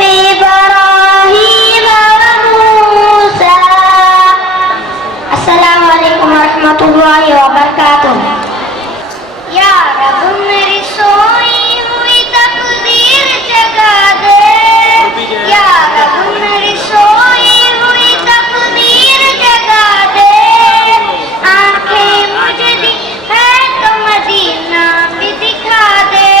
إبراهيم وموسى. السلام عليكم ورحمة الله وبركاته. या रब मेरी सोई हुई तकदीर जगा दे, या रब मेरी सोई हुई तकदीर जगा दे। आंखें मुझे दी है तो मदीना भी दिखा दे,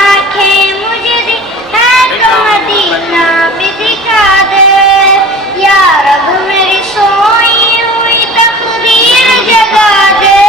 आंखें मुझे दी है तो मदीना भी दिखा दे। या रब मेरी सोई हुई तकदीर जगा दे,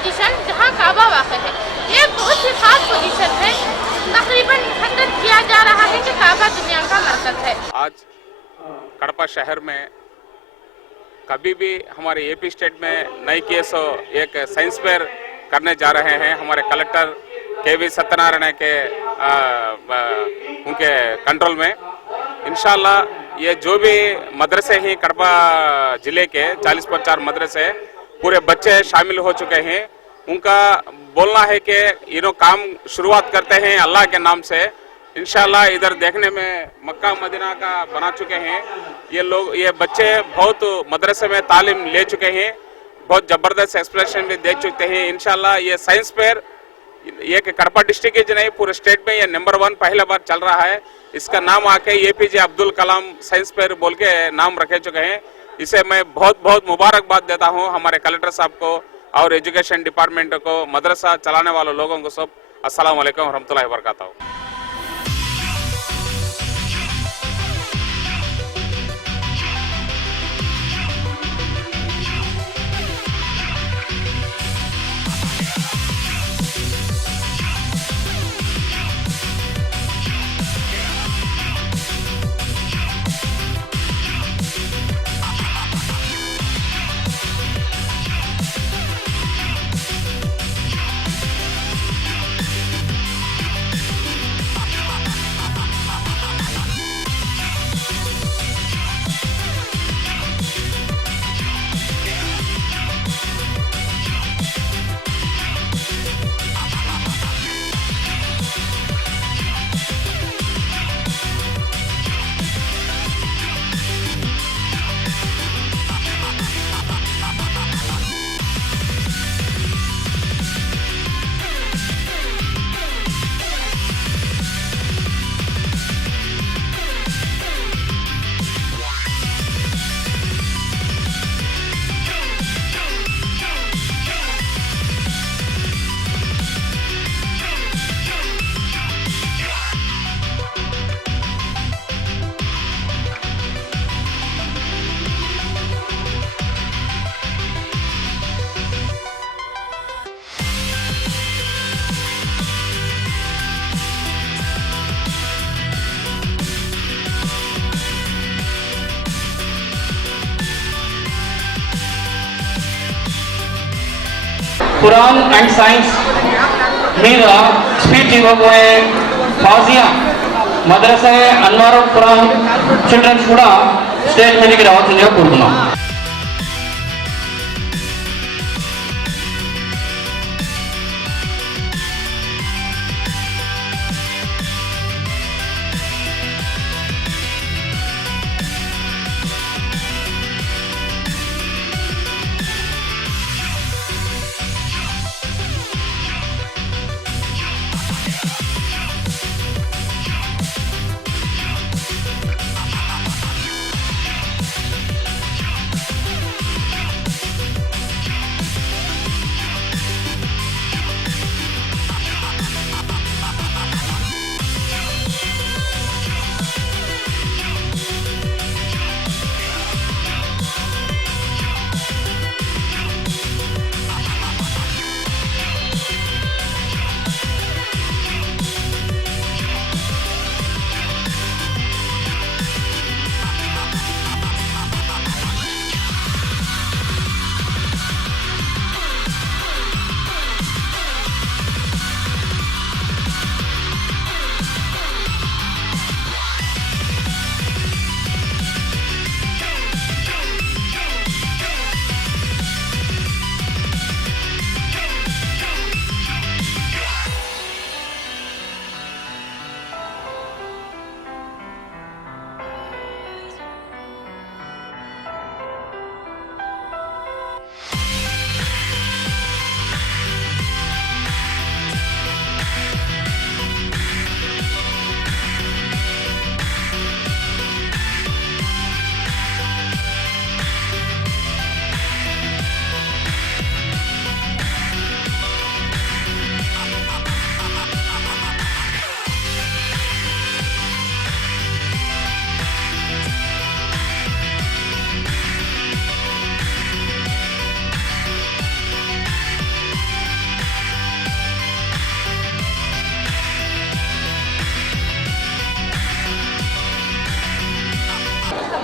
पोजीशन जहाँ काबा वाक़ है। ये बहुत ही खास पोजीशन है। तकरीबन खंडन किया जा रहा है कि काबा दुनिया का मरकज़ है। आज कड़पा शहर में कभी भी हमारे एपी स्टेट में नहीं किए सो एक साइंस फेयर करने जा रहे हैं। हमारे कलेक्टर केवी सत्यनारायण के उनके कंट्रोल में इंशाल्लाह ये जो भी मदरसे हैं कड़पा जिले के 40-50 मदरसे पूरे बच्चे शामिल हो चुके हैं। उनका बोलना है कि ये लोग काम शुरुआत करते हैं अल्लाह के नाम से। इंशाल्लाह इधर देखने में मक्का मदीना का बना चुके हैं। ये बच्चे बहुत मदरसे में तालीम ले चुके हैं, बहुत ज़बरदस्त एक्सप्रेशन भी दे चुके हैं। इंशाल्लाह ये साइंस फेयर ये कड़पा डिस्ट्रिक्ट ही नहीं पूरे स्टेट में ये नंबर 1 पहला बार चल रहा है। इसका नाम आके APJ Abdul Kalam science fair बोल के नाम रखे चुके हैं। इसे मैं बहुत बहुत मुबारकबाद देता हूँ हमारे कलेक्टर साहब को और एजुकेशन डिपार्टमेंट को, मदरसा चलाने वाले लोगों को सब। अस्सलाम वालेकुम रहमतुल्लाहि व बरकातहू। కురాన్ అండ్ సైన్స్ మీద స్పీచ్ ఇవ్వబోయే ఫాజియా మద్రసా అన్వారుల్ ఖురాన్ చిల్డ్రన్స్ కూడా స్టేజ్ మీదకి రావాల్సిందిగా కోరుతున్నాం.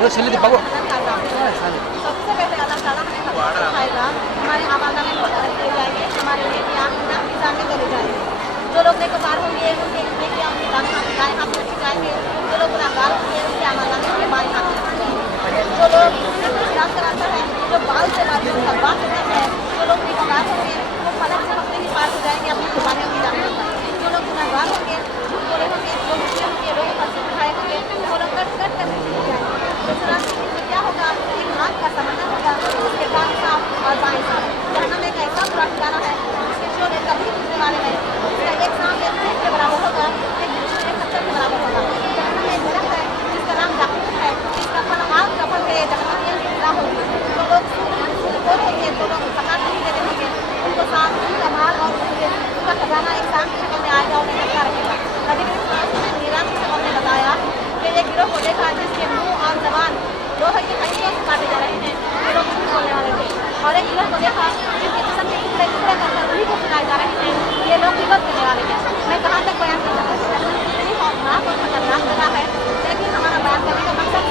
सबसे पहले अल्लाह ताला हमें खाएगा, हमारे आवाज़ में ले जाएंगे, हमारे लिए निजाम में चले जाएंगे। जो लोग नेककार होंगे उनके लिए हम दाएं हाथ में जाएंगे, जो लोग गुनाहगार होंगे उनके आवाज़ में उनके बाएं हाथ में रखेंगे। जो लोग इस्लाम कराता है, जो बाल से बात करता है, जो लोग नेककार होंगे वो फलक से अपने ही पार हो जाएंगे, अपनी दुकानें की जाने पाएंगे। जो लोग गुनाहगार होंगे, झूठ बोले होंगे, जो मुस्लिम होंगे, लोग फंसे खाए होंगे, वो लोग कट कर चले जाएंगे। दूसरा क्या होगा, एक आग का समंदर होगा, उसके बाद साफ और बाएं साफ। जहन्नम एक ऐसा बुरा ठिकाना है जिसके शोले कभी टूटने वाले हैं। उसका एक सांप एक भैंस के बराबर होगा, एक दूसरे खच्चर के बराबर होगा। जहन्नम एक दरख्त है जिसका नाम जाकुत है, जिसका फल आग का फल है, जहन्नमियों की सजा होगी। जो लोग सूदखोर होंगे, जो लोग ज़कात नहीं देते होंगे, उनको सांप उनका माल और उनका खजाना एक सांप की शक्ल में आएगा और उन्हें रखा रहेगा। नबी नीरान की शक्ल में बताया कि एक गिरोह को देखा जिसके मुँह और जबान लोहे की हड्डियों से काटे जा रहे हैं, ये लोग झूठ बोलने वाले थे। और एक गिरोह को देखा जिसके जिस्म के टुकड़े टुकड़े कर उन्हीं को खिलाए जा रहे हैं, ये लोग गिबत करने वाले हैं। मैं कहाँ तक बयान कर सकता हूँ, इतनी खौफनाक और खतरनाक जगह है, लेकिन हमारा बयान करने का मकसद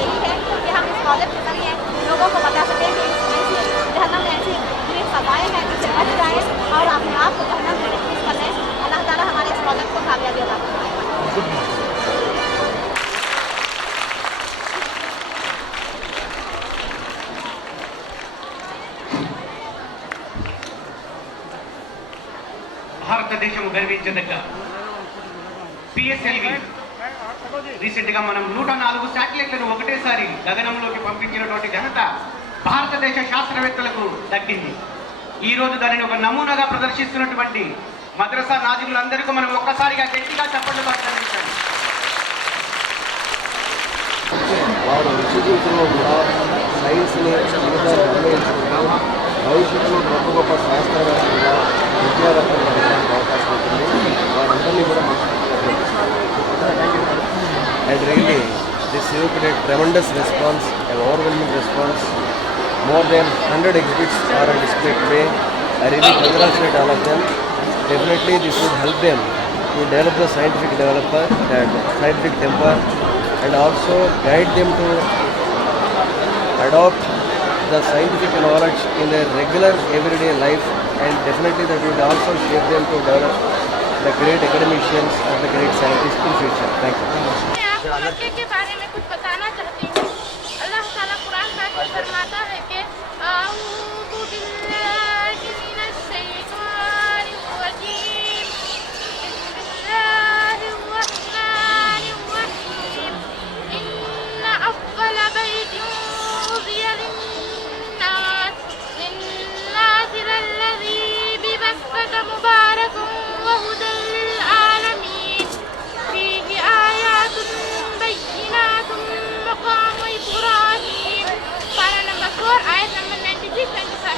यही है कि हम इस कॉलेज के जरिए लोगों को बता सकें कि ऐसी जहन्नम में ऐसी बुरी सजाएँ हैं जिससे बच जाए और अपने आप को जहन्नम से महफूज कर लें। अल्लाह ताला हमारे इस कॉलेज को कामयाबी अता फरमाए। భారతదేశం గర్వించదగ్గ పిఎస్ఎల్వి రీసెంట్ గా మనం 104 శాటిలైట్లను ఒకటేసారి గగనంలోకి పంపించినటువంటి ఘనత భారతదేశ శాస్త్రవేత్తలకు దక్కింది. ఈ రోజు దానిని ఒక నమూనాగా ప్రదర్శిస్తున్నటువంటి మద్రసా నాజిములందరికీ మనం ఒక్కసారిగా గట్టిగా చప్పట్లు పట్టాలి. వారు విశ్వజీవితంలో కూడా సైన్స్ని అన్వయించుకుంటూ భవిష్యత్తులో గొప్ప గొప్ప శాస్త్రవేత్తలుగా విద్యావేత్తలుగా ఉండడానికి అవకాశం ఉంటుంది. వారందరినీ కూడా and really this evoked tremendous response, an overwhelming response. More than 100 exhibits are on display today. I really congratulate all of them. Definitely this would help them to develop the scientific temper and also guide them to adopt the scientific knowledge in their regular everyday life, and definitely that will also shape them to develop the great academicians and the great scientists in future. Thank you. मैं आपको मक्के के बारे में कुछ बताना चाहती हूँ। अल्लाह ताला कुरान में फरमाता है कि आऊज़ु बिल्लाहि मिनश शैतानिर रजीम, बिस्मिल्लाहिर रहमानिर रहीम, इन्न अव्वल बैतिन वुज़िया लिन्नास लल्लज़ी बिबक्कता मुबारकun व हुदल लिल आलमीन, फीहि आयातुन बय्यिनातुन मक़ाम इब्राहीम। पारा नंबर 4 आयत नंबर 96-95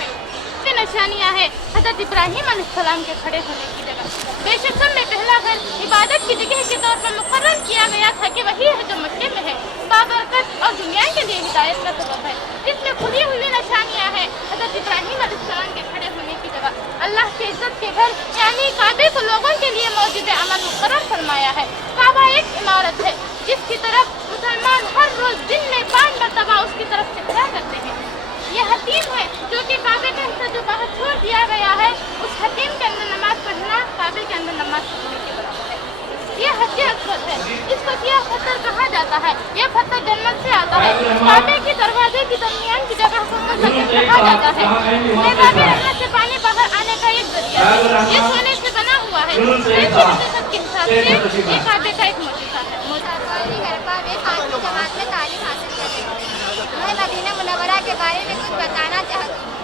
में निशानियाँ हैं हज़रत इब्राहीम अलैहिस्सलाम के खड़े होने की जगह। बेशक सब में पहला घर इबादत की जगह के तौर पर मुकर्रर किया गया था कि वही है जो मक्के में है, बाबरकत और दुनिया के लिए हिदायत का सबब है। इसमें खुली हुई निशानियाँ हैं हज़रत इब्राहीम अलैहिस्सलाम के खड़े होने की जगह। अल्लाह के इज्जत के घर यानी काबे को लोगों के लिए मौजूद अमल मुकर्रर फरमाया है। काबा एक इमारत है जिसकी तरफ मुसलमान हर रोज दिन में 5 मरतबा उसकी तरफ से सजदा करते हैं। यह हतीम है जो कि काबे का हिस्सा जो बाहर छोड़ दिया गया है, उस हतीम के अंदर नमाज पढ़ना काबे के अंदर नमाज पढ़ने के बराबर है। यह हत्या असवद है, इसको क्या पत्थर कहा जाता है। यह पत्थर जन्नत से आता है। काबे के दरवाजे की दरमियान की जगह को मस्जिद कहा जाता है। मेहराब रहमत से पानी बाहर आने का एक जरिया है। ये सोने से बना हुआ है। हकीकत के हिसाब से ये काबे का एक मौजूदा है। जमात में तालीम हासिल करने मैं मदीना मुनव्वरा के बारे में कुछ बताना चाहती हूँ।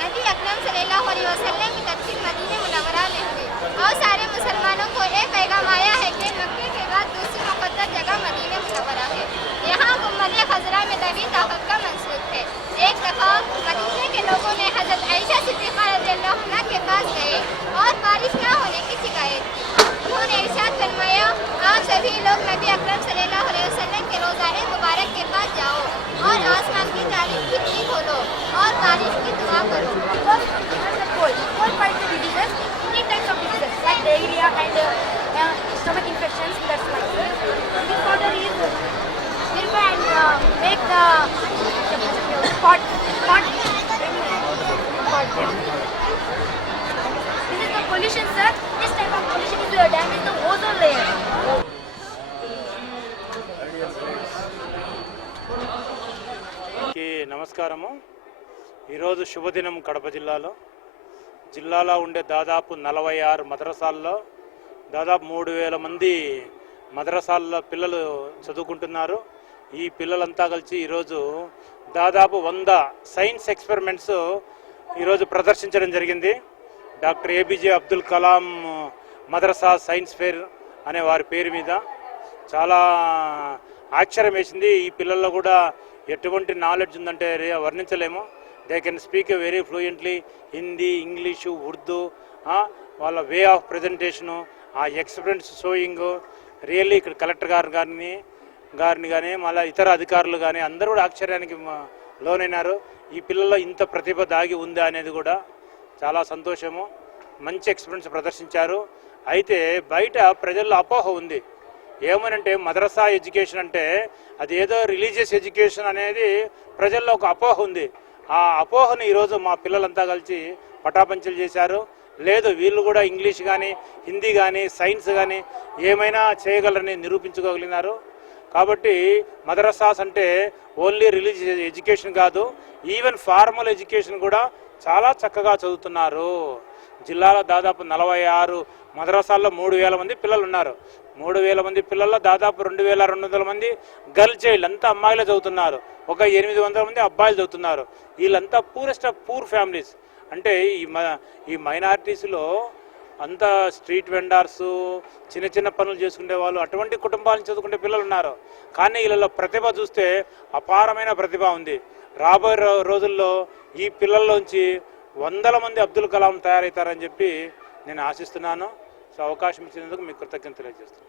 नबी अकरम सल्लल्लाहु अलैहि वसल्लम की तदफीन मदीना मुनव्वरा में हुई और सारे मुसलमानों को एक पैगाम आया है कि मक्के के बाद दूसरी मुक़द्दस जगह मदीना मुनव्वरा है। यहाँ गुम्बद खज़रा में नबी ताक़त का मंसूब है। एक दफ़ा मदीने के लोगों ने हज़रत आयशा सिद्दीक़ा रज़ियल्लाहु अन्हा के पास गए और बारिश न होने की शिकायत की। उन्होंने इरशाद फरमाया, आप सभी लोग नबी अकरम सल्लल्लाहु अलैहि वसल्लम के रोज़ाए मुबारक के पास जाओ और आसमान की जानिब खिड़की खोलो और बारिश की दुआ करो। Cold fights the diseases, 3 types of diseases like diarrhea and stomach infections. That's like this water is purify and make the Hot. This is the pollution, sir. This type of pollution is damage the ozone layer. నమస్కారము. ఈరోజు శుభదినం కడప జిల్లాలో ఉండే దాదాపు 46 మద్రసాల్లో దాదాపు 3000 మంది మద్రసాల్లో పిల్లలు చదువుకుంటున్నారు. ఈ పిల్లలంతా కలిసి ఈరోజు దాదాపు 100 సైన్స్ ఎక్స్పెరిమెంట్స్ ఈరోజు ప్రదర్శించడం జరిగింది. Doctor APJ Abdul Kalam madrasa science fair అనే వారి పేరు మీద చాలా ఆశ్చర్యం వేసింది. ఈ పిల్లల్లో కూడా ఎటువంటి నాలెడ్జ్ ఉందంటే వర్ణించలేము. They can speak very fluently Hindi, English, Urdu, వాళ్ళ వే ఆఫ్ ప్రజెంటేషను, ఆ ఎక్స్పీరియన్స్ షోయింగ్ రియల్లీ ఇక్కడ కలెక్టర్ గారిని కానీ మళ్ళీ ఇతర అధికారులు కానీ అందరూ కూడా ఆశ్చర్యానికి లోనైనారు. ఈ పిల్లల్లో ఇంత ప్రతిభ దాగి ఉందా అనేది కూడా చాలా సంతోషము. మంచి ఎక్స్పీరియన్స్ ప్రదర్శించారు. అయితే బయట ప్రజల్లో అపోహ ఉంది. ఏమనంటే మద్రసా ఎడ్యుకేషన్ అంటే అది ఏదో రిలీజియస్ ఎడ్యుకేషన్ అనేది ప్రజల్లో ఒక అపోహ ఉంది. ఆ అపోహను ఈరోజు మా పిల్లలంతా కలిసి పటాపంచలు చేశారు. లేదు, వీళ్ళు కూడా ఇంగ్లీష్ కానీ, హిందీ కానీ, సైన్స్ కానీ ఏమైనా చేయగలరని నిరూపించుకోగలిగినారు. కాబట్టి మద్రసాస్ అంటే ఓన్లీ రిలీజియస్ ఎడ్యుకేషన్ కాదు, ఈవెన్ ఫార్మల్ ఎడ్యుకేషన్ కూడా చాలా చక్కగా చదువుతున్నారు. జిల్లాలో దాదాపు 46 మద్రసాల్లో 3000 మంది పిల్లలు ఉన్నారు. 3000 మంది పిల్లల్లో దాదాపు 2200 మంది గర్ల్ చైల్డ్ అంతా అమ్మాయిలు చదువుతున్నారు. ఒక 800 మంది అబ్బాయిలు చదువుతున్నారు. వీళ్ళంతా పూరెస్ట్ ఆఫ్ పూర్ ఫ్యామిలీస్. అంటే ఈ మైనారిటీస్లో అంతా స్ట్రీట్ వెండర్స్, చిన్న చిన్న పనులు చేసుకునే వాళ్ళు, అటువంటి కుటుంబాలను చదువుకునే పిల్లలు ఉన్నారు. కానీ వీళ్ళలో ప్రతిభ చూస్తే అపారమైన ప్రతిభ ఉంది. రాబోయే రోజుల్లో ఈ పిల్లల్లోంచి 100 మంది అబ్దుల్ కలాం తయారవుతారని చెప్పి నేను ఆశిస్తున్నాను. సో అవకాశం ఇచ్చినందుకు మీకు కృతజ్ఞతలు తెలియజేస్తున్నాను.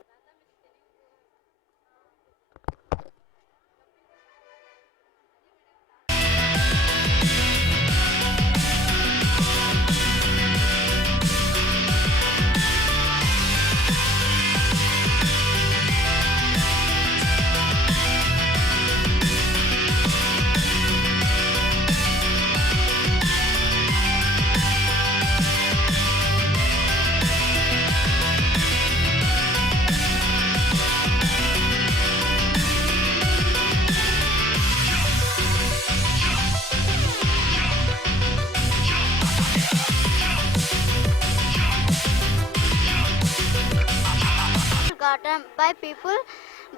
Gotten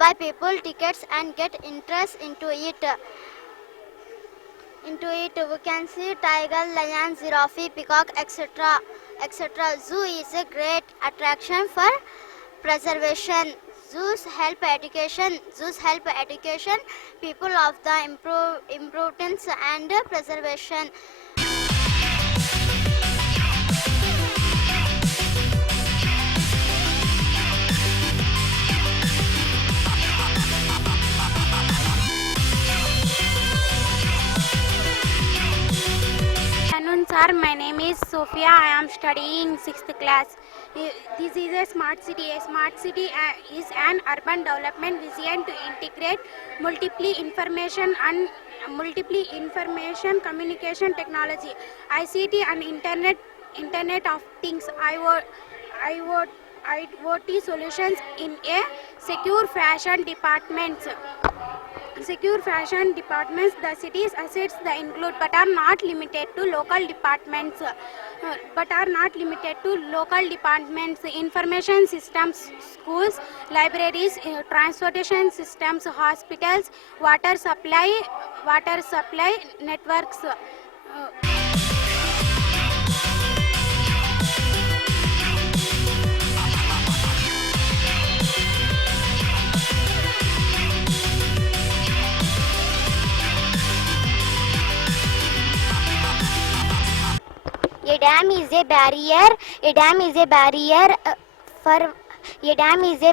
by people tickets and get interest into it. We can see tiger, lion, giraffe, peacock, etc. Zoo is a great attraction for preservation. Zoos help education people of the importance and preservation. Sir, my name is Sophia. I am studying 6th class. This is a smart city. A smart city is an urban development vision to integrate multiple information communication technology, ICT and Internet of Things, IoT solutions in a secure fashion departments. The city's assets include but are not limited to local departments, information systems, schools, libraries, transportation systems, hospitals, water supply networks. A dam is a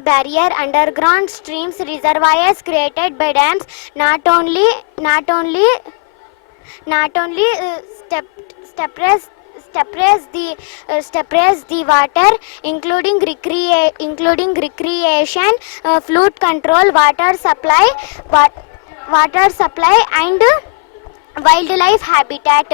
barrier. Underground streams, reservoirs created by dams not only suppress the water, including recreation, flood control, water supply and wildlife habitat.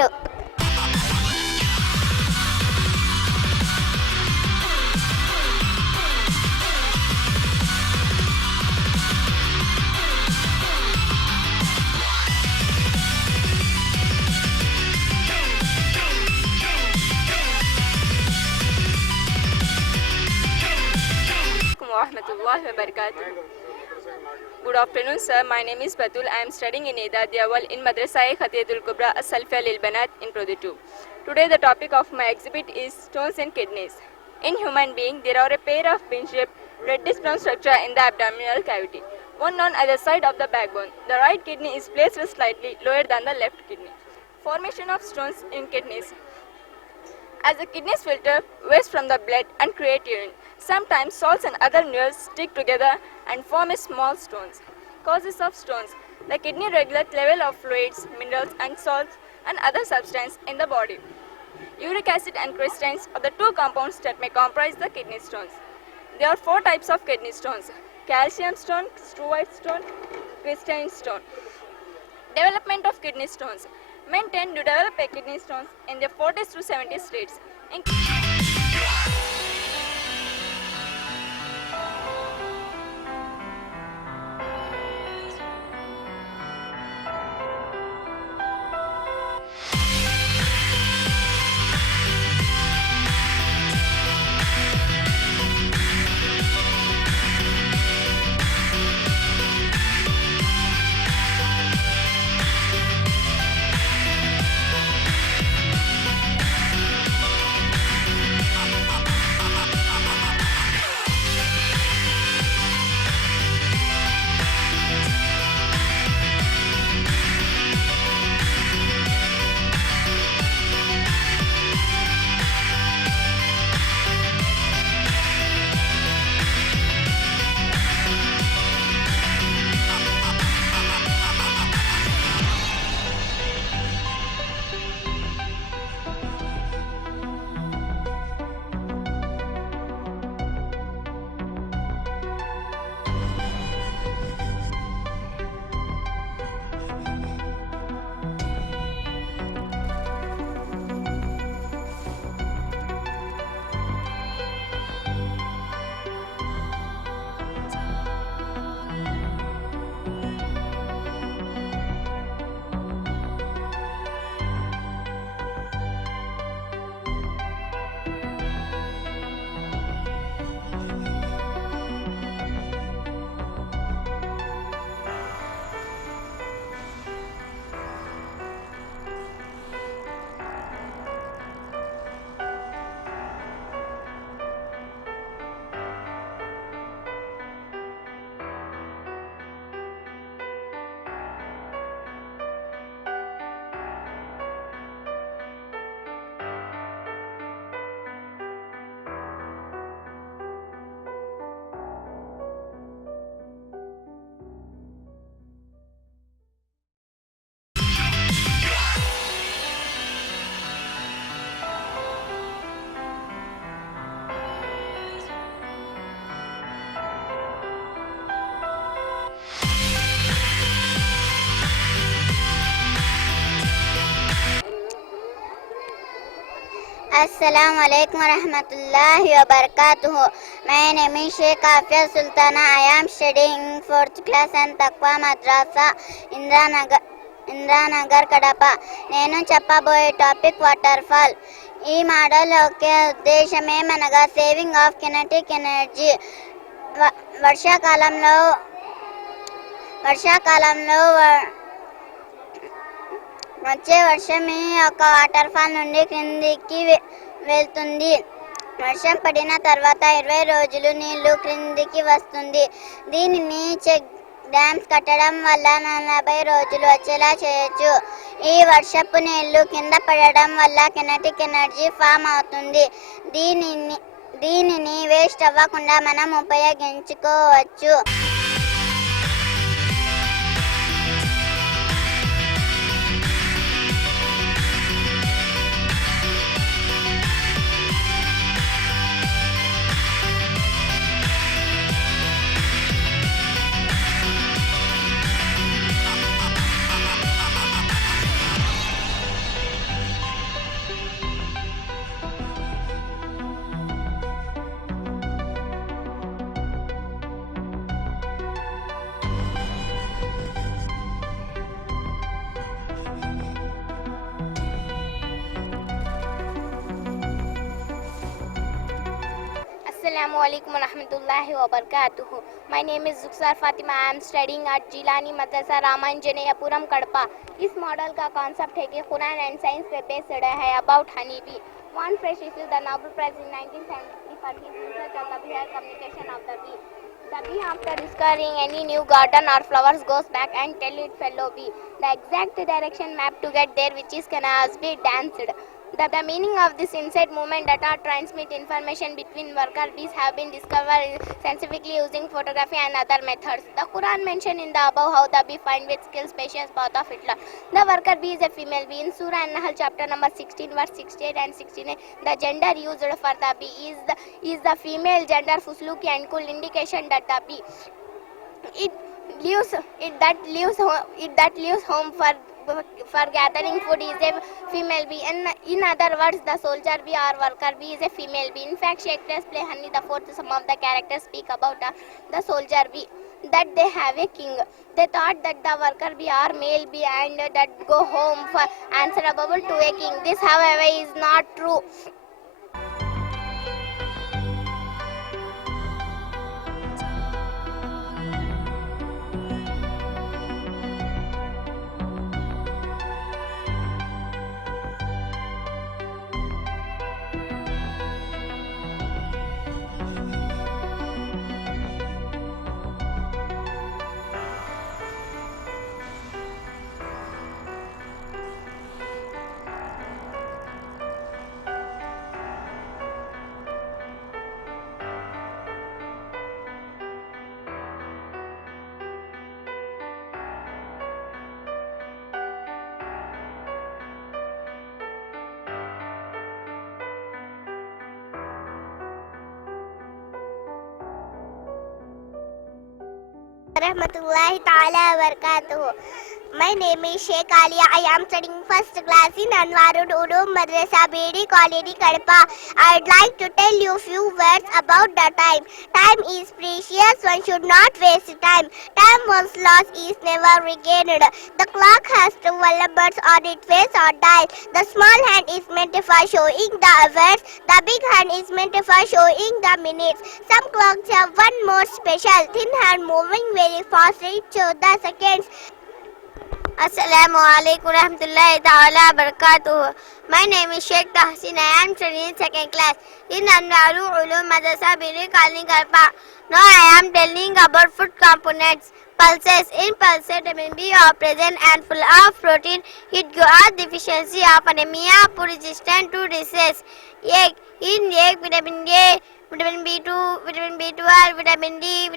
Warahmatullahi wabarakatuh. Good afternoon, sir. My name is Batul. I am studying in Ida Diawal in Madrasa Khadijul Kubra As-Salfiya Lil Banat in Prodhu 2. Today the topic of my exhibit is stones and kidneys. In human being, there are a pair of pin-shaped reddish brown structure in the abdominal cavity, one on either side of the backbone. The right kidney is placed slightly lower than the left kidney. Formation of stones in kidneys. As the kidneys filter waste from the blood and create urine, sometimes salts and other minerals stick together and form small stones. Causes of stones. The kidney regulates level of fluids, minerals and salts and other substances in the body. Uric acid and crystallines are the two compounds that may comprise the kidney stones. There are 4 types of kidney stones: calcium stone, struvite stone, crystalline stone. Development of kidney stones. Men tend to develop a kidney stones in their 40s to 70s states. Assalamu alaikum warahmatullahi wabarakatuh. My name is Sheikh Afia Sultana. I am studying 4th class and Taqwa Madrasa, Indranagar Kadapa. నేను చెప్పబోయే topic water fall. ఈ model యొక్క ఉద్దేశం ఏమనగా saving of kinetic energy. వర్షాకాలంలో వచ్చే వర్షం ఈ యొక్క వాటర్ ఫాల్ నుండి క్రిందికి వెళ్తుంది. వర్షం పడిన తర్వాత 20 రోజులు నీళ్లు క్రిందికి వస్తుంది. దీనిని చెక్ డ్యామ్స్ కట్టడం వల్ల 40 రోజులు వచ్చేలా చేయొచ్చు. ఈ వర్షపు నీళ్లు కింద పడడం వల్ల కినెటిక్ ఎనర్జీ ఫామ్ అవుతుంది. దీనిని వేస్ట్ అవ్వకుండా మనం ఉపయోగించుకోవచ్చు. Assalamu alaikum wa rahmatullahi wa barakatuh. My name is Zuksar Fatima. I am studying at Jilani Madrasa Ramanjaneyapuram Kadapa. इस मॉडल का कॉन्सेप्ट है कि कुरान एंड साइंस पे बेस्ड है about honey bee. One fresh received the Nobel Prize in 1973 for his research on the behavior communication of the bee. The bee, after discovering any new garden or flowers, goes back and tell its fellow bee the exact direction map to get there, which is cannot be danced. The meaning of this inside movement data transmit information between worker bees have been discovered scientifically using photography and other methods. The Quran mentioned in the above how the bee find with skill spacious path of Hitler. The worker bee is a female bee. In Surah An-Nahl chapter number 16 verse 68 and 69, the gender used for the bee is the female gender fusluki and cool indication that the bee it leaves home for gathering food is a female bee. In other words, the soldier bee or worker bee is a female bee. In fact, Shakespeare's play Honey the Fourth, some of the characters speak about the soldier bee, that they have a king. They thought that the worker bee are male bee and that go home for answerable to a king. This, however, is not true. Rahmatullahi ta'ala wa barakatuh. My name is Sheikh Alia. I am studying first class in Anwarul Ulum Madrasa BD College Kadapa. I would like to tell you few words about the time. Time is precious. One should not waste time. Time once lost is never regained. The clock has 12 numbers on its face or dial. The small hand is meant for showing the hours. The big hand is meant for showing the minutes. Some clocks have one more special. Thin hand moving very fast reach the seconds. Assalamu alaikum rahmatullahi ta'ala barakatuh. My name is Sheikh Tahsin. I am studying second class in Anwarul Ulum Madrasa Biri Kalni Karpa. Now I am telling about food components. Pulses. In pulses, vitamin B are present and full of protein. It causes deficiency of anemia, resistant to disease. Egg. In egg, vitamin A, vitamin B2, vitamin B12, vitamin D,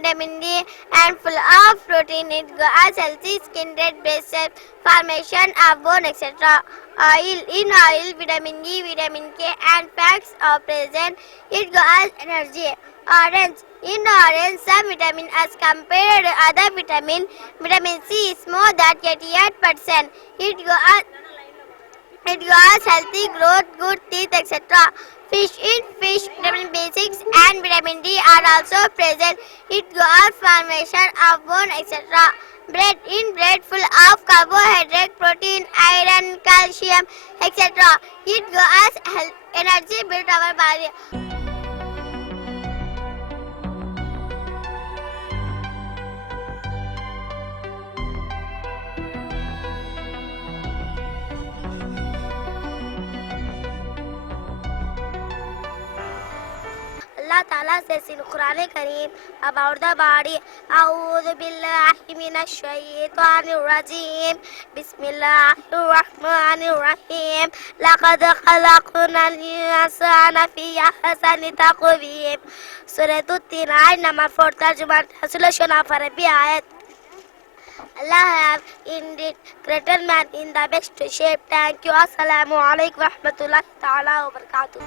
and full of protein. It causes healthy skin, red blood cells, formation of bone, etc. Oil. In oil, vitamin E, vitamin K, and fats are present. It causes energy. Orange. In orange, some vitamin as compared to other vitamin C is more than 88%. It causes healthy growth, good teeth, etc. Fish. In fish, vitamin B6 and vitamin D are also present. It causes formation of bone, etc. Bread. In bread, full of carbohydrate, protein, iron, calcium, etc. It causes energy, build our body. Allah Ta'ala says in Quran Kareem about the body, A'udhu billahi minash shaytanir rajim. Bismillahir rahmanir rahim. Laqad khalaqna al-insana fi ahsani taqwim. Surah At-Tin, ayat number 4, Tarjuma, translation of Arabic ayat. Allah have indeed created man in the best shape. Thank you. Assalamu alaikum wa rahmatullahi ta'ala wa barakatuh.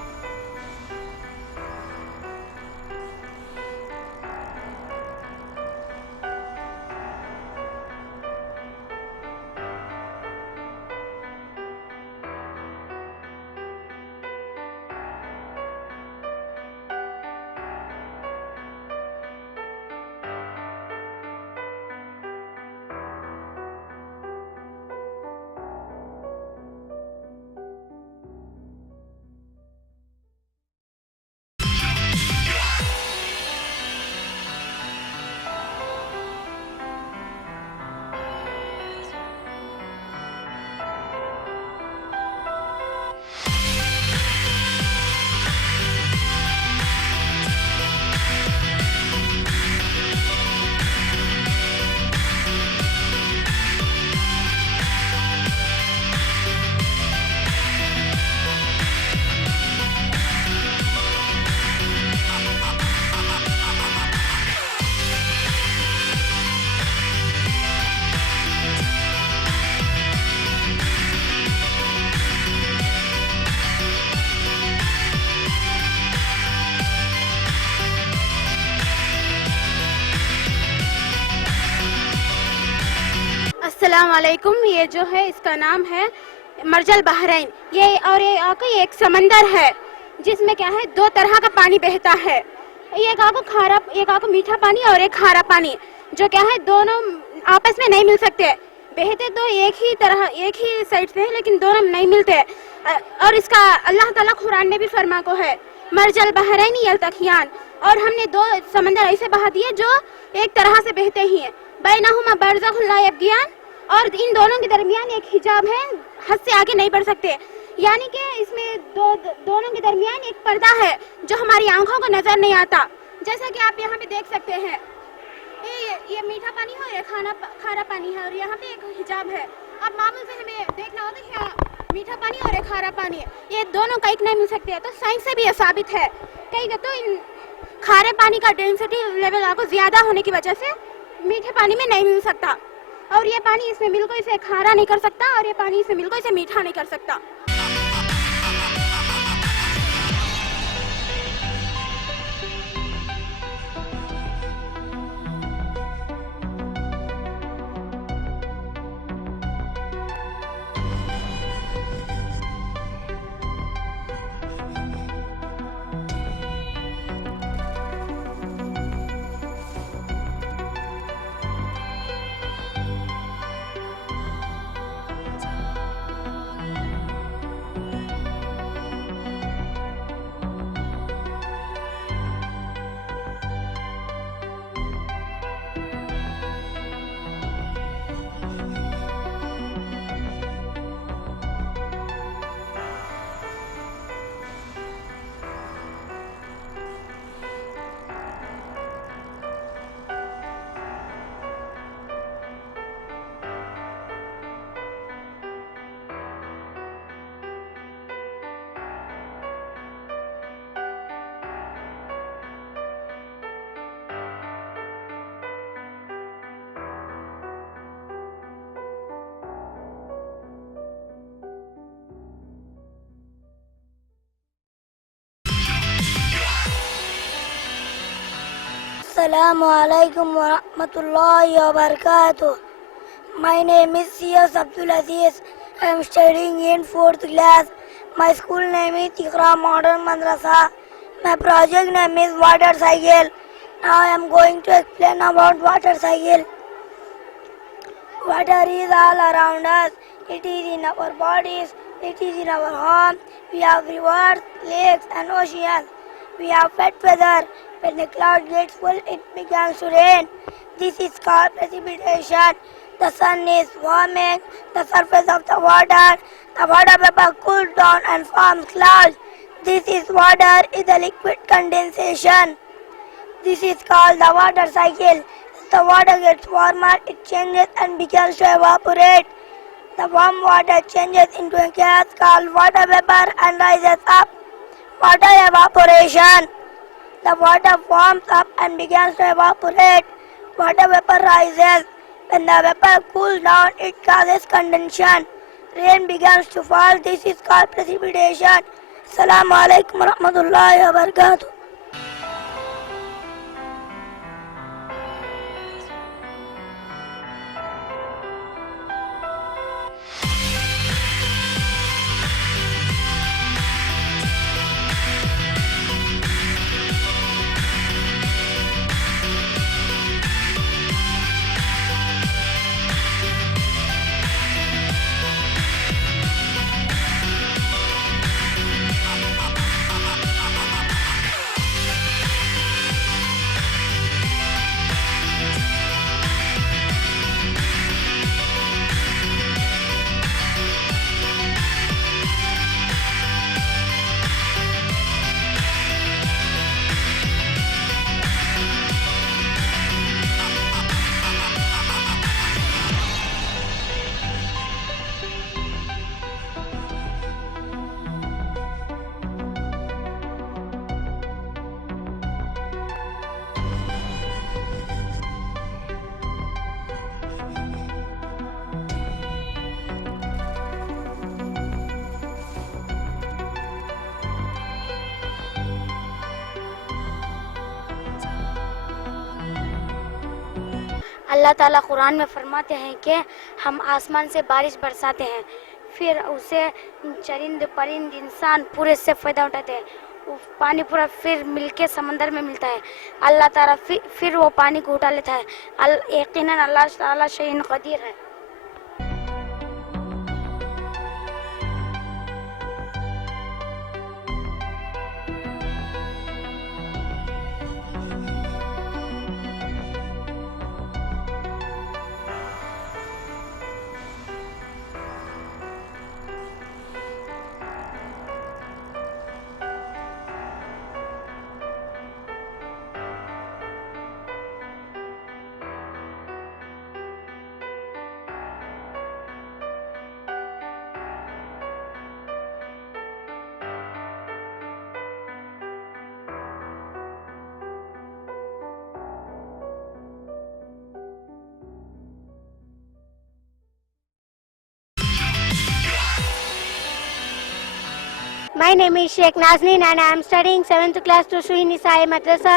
अस्सलाम वालेकुम। ये जो है इसका नाम है मरजल बहरैन। ये और ये आके एक समंदर है जिसमें क्या है दो तरह का पानी बहता है। एक आको मीठा पानी और एक खारा पानी, जो क्या है दोनों आपस में नहीं मिल सकते। बहते तो एक ही साइड से है लेकिन दोनों नहीं मिलते। और इसका अल्लाह ताला कुरान ने भी फरमा को है मरजल बहरैन यल्तक़ियान। और हमने दो समंदर ऐसे बहा दिए जो एक तरह से बहते ही हैं। बैनहुमा बरज़खुन ला यब्गियान, और इन दोनों के दरमियान एक हिजाब है, हद से आगे नहीं बढ़ सकते। यानी कि इसमें दोनों के दरमियान एक पर्दा है जो हमारी आंखों को नजर नहीं आता। जैसा कि आप यहाँ पे देख सकते हैं, ये मीठा पानी है और ये खारा पानी है और यहाँ पे एक हिजाब है। अब मामूल से हमें देखना होता है कि मीठा पानी और एक खारा पानी है, ये दोनों कहीं नहीं मिल सकते। तो साइंस से भी ये साबित है कहीं तो इन खारे पानी का डेंसिटी लेवल आपको ज्यादा होने की वजह से मीठे पानी में नहीं मिल सकता, और ये पानी इसमें बिल्कुल इसे खारा नहीं कर सकता और ये पानी इसमें बिल्कुल इसे मीठा नहीं कर सकता। Assalamu alaikum wa rahmatullahi wa barakatuh. My name is C.S. Abdul Aziz. I am studying in 4th class. My school name is Iqra Modern Madrasa. My project name is water cycle. Now I am going to explain about water cycle. Water is all around us. It is in our bodies. It is in our home. We have rivers, lakes and oceans. We have wet weather. When the cloud gets full, it begins to rain. This is called precipitation. The sun is warming the surface of the water. The water vapor cools down and forms clouds. This is water is the liquid condensation. This is called the water cycle. As the water gets warmer, it changes and begins to evaporate. The warm water changes into a gas called water vapor and rises up. Water evaporation. The water warms up and begins to evaporate. Water vapor rises. When the vapor cools down, it causes condensation. Rain begins to fall. This is called precipitation. Assalamu alaikum wa rahmatullahi wa barakatuh. अल्लाह ताला कुरान में फरमाते हैं कि हम आसमान से बारिश बरसाते हैं, फिर उसे चरिंद परिंद इंसान पूरे से फ़ायदा उठाते हैं। वो पानी पूरा फिर मिलके समंदर में मिलता है। अल्लाह ताला फिर वो पानी को उठा लेता है। यकीनन अल्लाह ताला शहीन कदीर है। My name is Sheikh Nazneen and I am studying 7th class to Sui Nisai Madrasa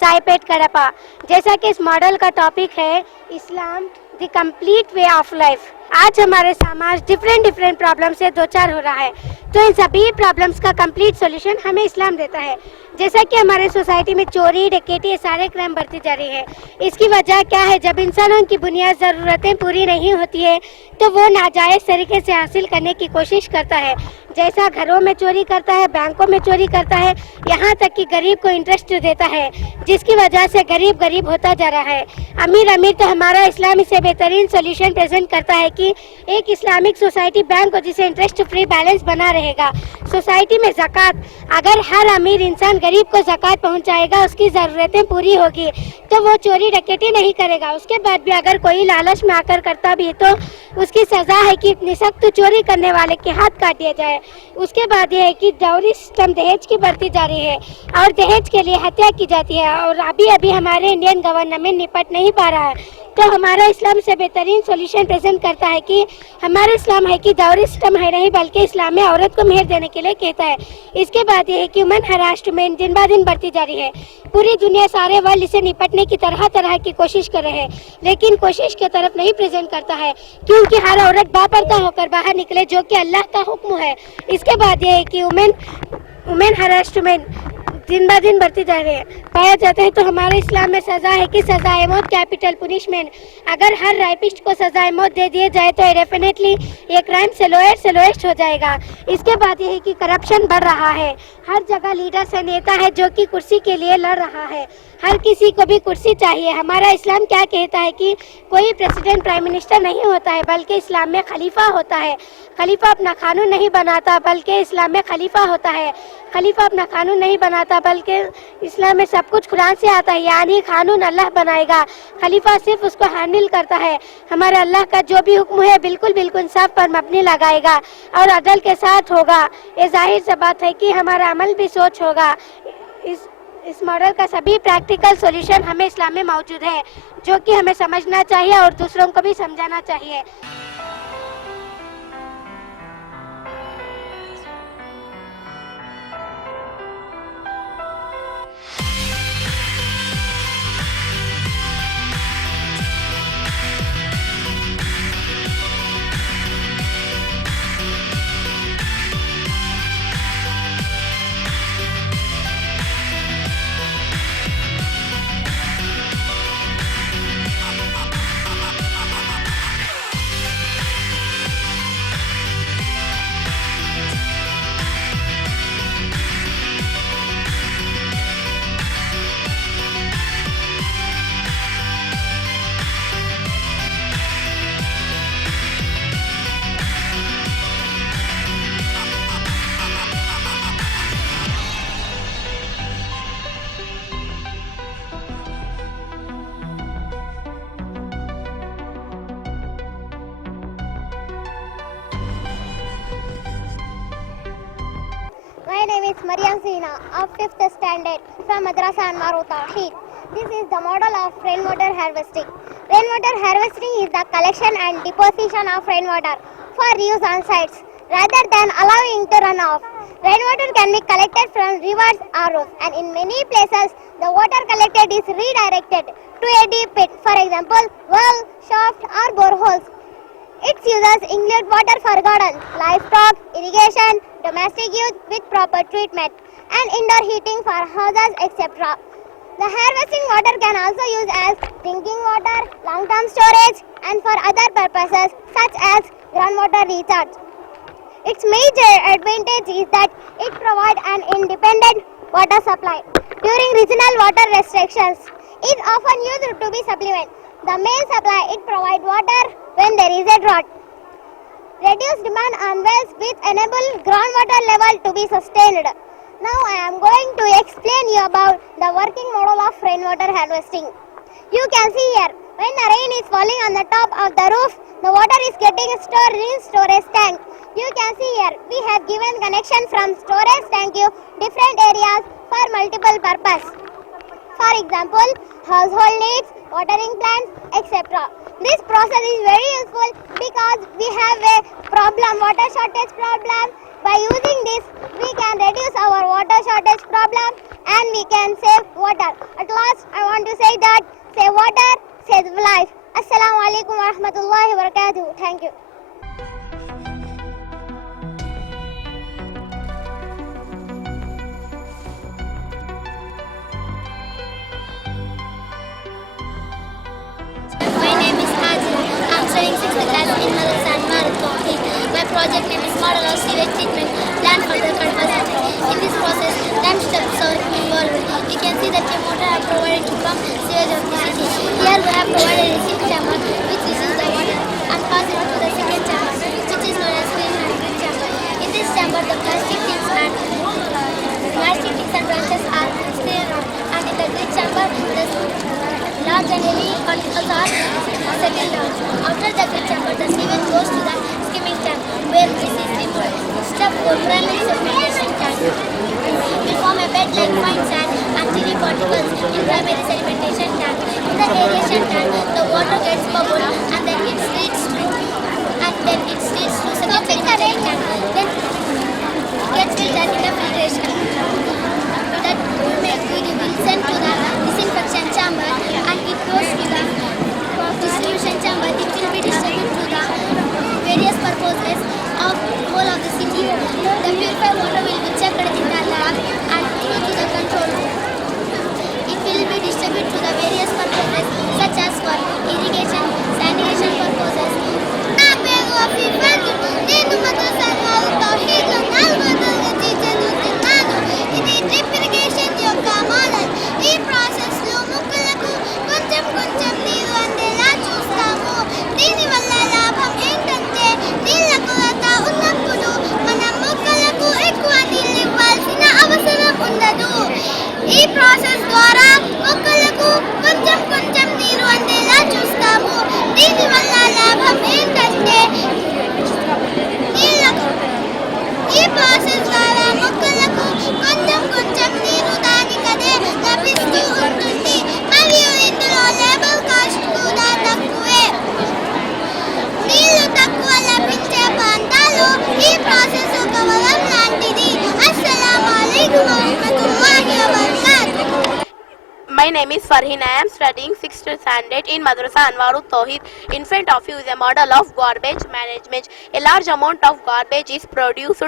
साईपेट Kadapa. जैसा कि इस मॉडल का टॉपिक है इस्लाम the complete way of life. आज हमारे समाज डिफरेंट प्रॉब्लम से दो चार हो रहा है, तो इन सभी प्रॉब्लम्स का कंप्लीट सॉल्यूशन हमें इस्लाम देता है। जैसा कि हमारे सोसाइटी में चोरी डकैती ये सारे क्राइम बढ़ती जा रही है। इसकी वजह क्या है? जब इंसानों की बुनियादी ज़रूरतें पूरी नहीं होती है तो वो नाजायज़ तरीके से हासिल करने की कोशिश करता है। जैसा घरों में चोरी करता है, बैंकों में चोरी करता है, यहाँ तक कि गरीब को इंटरेस्ट देता है, जिसकी वजह से गरीब होता जा रहा है। अमीर तो हमारा इस्लाम इसे बेहतरीन सोल्यूशन प्रेजेंट करता है कि एक इस्लामिक सोसाइटी बैंक हो जिसे इंटरेस्ट फ्री बैलेंस बना रहेगा। सोसाइटी में ज़कात, अगर हर अमीर इंसान गरीब को ज़कात पहुँचाएगा, उसकी ज़रूरतें पूरी होगी तो वो चोरी डकैती नहीं करेगा। उसके बाद भी अगर कोई लालच में आकर करता भी तो उसकी सज़ा है कि इतनी सख्त चोरी करने वाले के हाथ काट दिया जाए। उसके बाद ये है कि डाउरी सिस्टम दहेज की बढ़ती जा रही है और दहेज के लिए हत्या की जाती है और अभी हमारे इंडियन गवर्नमेंट निपट नहीं पा रहा है। तो हमारा इस्लाम से बेहतरीन सॉल्यूशन प्रेजेंट करता है कि हमारा इस्लाम है कि डाउरी सिस्टम है नहीं बल्कि इस्लाम में औरत को मेहर देने के लिए कहता है। इसके बाद ये है कि ह्यूमन हरासमेंट दिन ब दिन बढ़ती जा रही है। पूरी दुनिया सारे वर्ल्ड इसे निपटने की तरह की कोशिश कर रहे हैं, लेकिन कोशिश की तरफ नहीं प्रेजेंट करता है क्योंकि हर औरत बापर्दा होकर बाहर निकले, जो कि अल्लाह का हुक्म है। इसके बाद ये है कि वुमेन हरासमेंट दिन ब दिन बढ़ती जा रही है पाया जाता है। तो हमारे इस्लाम में सज़ा है कि सज़ाए मौत कैपिटल पुनिशमेंट। अगर हर राइपिस्ट को सज़ाए मौत दे दिए जाए तो डेफिनेटली ये क्राइम से लोएस्ट हो जाएगा। इसके बाद ये है कि करप्शन बढ़ रहा है। हर जगह लीडर से नेता है जो कि कुर्सी के लिए लड़ रहा है। हर किसी को भी कुर्सी चाहिए। हमारा इस्लाम क्या कहता है कि कोई प्रेसिडेंट प्राइम मिनिस्टर नहीं होता है बल्कि इस्लाम में खलीफा होता है। खलीफा अपना कानून नहीं बनाता बल्कि इस्लाम में खलीफा होता है। खलीफा अपना कानून नहीं बनाता बल्कि इस्लाम में सब कुछ कुरान से आता है, यानी कानून अल्लाह बनाएगा, खलीफा सिर्फ उसको हैंडल करता है। हमारे अल्लाह का जो भी हुक्म है बिल्कुल इंसाफ पर मबनी लगाएगा और अदल के साथ होगा। ये जाहिर सी बात है कि हमारा अमल भी सोच होगा। इस मॉडल का सभी प्रैक्टिकल सॉल्यूशन हमें इस्लाम में मौजूद है, जो कि हमें समझना चाहिए और दूसरों को भी समझाना चाहिए। My name is Maryam Zina of 5th standard from Madrasa Anwarul Tawheed. This is the model of rainwater harvesting. Rainwater harvesting is the collection and deposition of rainwater for use on sites rather than allowing to run off. Rainwater can be collected from rivers or roofs, and in many places the water collected is redirected to a deep pit, for example well, shaft or boreholes. Its uses include water for gardens, livestock, irrigation, domestic use with proper treatment, and indoor heating for houses, etc. The harvesting water can also use as drinking water, long-term storage, and for other purposes such as groundwater recharge. Its major advantage is that it provides an independent water supply. During regional water restrictions, it is often used to be supplement the main supply. It provides water when there is a drought. Reduced demand on wells which enable groundwater level to be sustained. Now I am going to explain you about the working model of rainwater harvesting. You can see here, when the rain is falling on the top of the roof, the water is getting stored in storage tank. You can see here, we have given connection from storage tank to different areas for multiple purpose. For example, household needs, watering plants, etc. This process is very useful because we have a water shortage problem. By using this, we can reduce our water shortage problem and we can save water. At last, I want to say that save water, save life. Assalamu alaikum wa rahmatullahi wa barakatuh. Thank you. My name is Haji. I'm studying 6th class in Madrasa Anwar. My project name is Model of Sewage Treatment Plant for the Kadpa City. In this process, 10 steps are involved. You can see that your motor are provided to pump sewage of the city. Here we have provided a receipt chamber which receives the water and pass it to the second chamber which is known as clean and grid chamber. In this chamber, the plastic things and branches are still around, and in the grid chamber, the large and heavy particles are settled down. After the grid chamber, the sewage goes to the skimming tank where this is removed. Step 4, primary sedimentation tank. We form a bed like fine sand and tiny particles in primary sedimentation tank. In the aeration tank, the water gets bubbled and then it leads to secondary tank. Then gets filtered in the filtration. That will send to the disinfection chamber and it goes to the distribution chamber. It will be distributed to the various purposes of whole of the city. The purified water will be checked in the lab and through to the control room. It will be distributed to the various purposes such as for irrigation, sanitation purposes. నేను మద్రసా తౌహీద్లో 4వ తరగతి చదువుతున్నాను. ఇది drip irrigation యొక్క model. ఈ ప్రాసెస్లో మొక్కలకు కొంచెం కొంచెం నీరు అందేలా చూస్తాము. దీనివల్ల లాభం ఏంటంటే నీళ్ళ కొరత ఉన్నప్పుడు మనం మొక్కలకు ఎక్కువ నీళ్ళు ఇవ్వాల్సిన అవసరం ఉండదు. ఈ ప్రాసెస్ ద్వారా మొక్కలకు కొంచెం కొంచెం నీరు అందేలా చూస్తాము. దీనివల్ల లాభం ఏంటంటే ఈ ప్రాసెస్ ద్వారా మొక్కలకు కొంచెం కొంచెం నీరు దానికదే లభిస్తూ ఉంటుంది మరియు ఇందులో లేబర్ కాస్ట్ కూడా తక్కువే. నీళ్లు తక్కువ లభించే ప్రాంతాలు ఈ ప్రాసెస్ ఒక వరం లాంటిది. అస్సలాము అలైకుం వరహ్మతుల్లాహి వబరకాతుహు. My name is Farhin. I am studying 6th standard in Madrasa Anwarut Tawheed. In front of you is a model of garbage management. A large amount of garbage is produced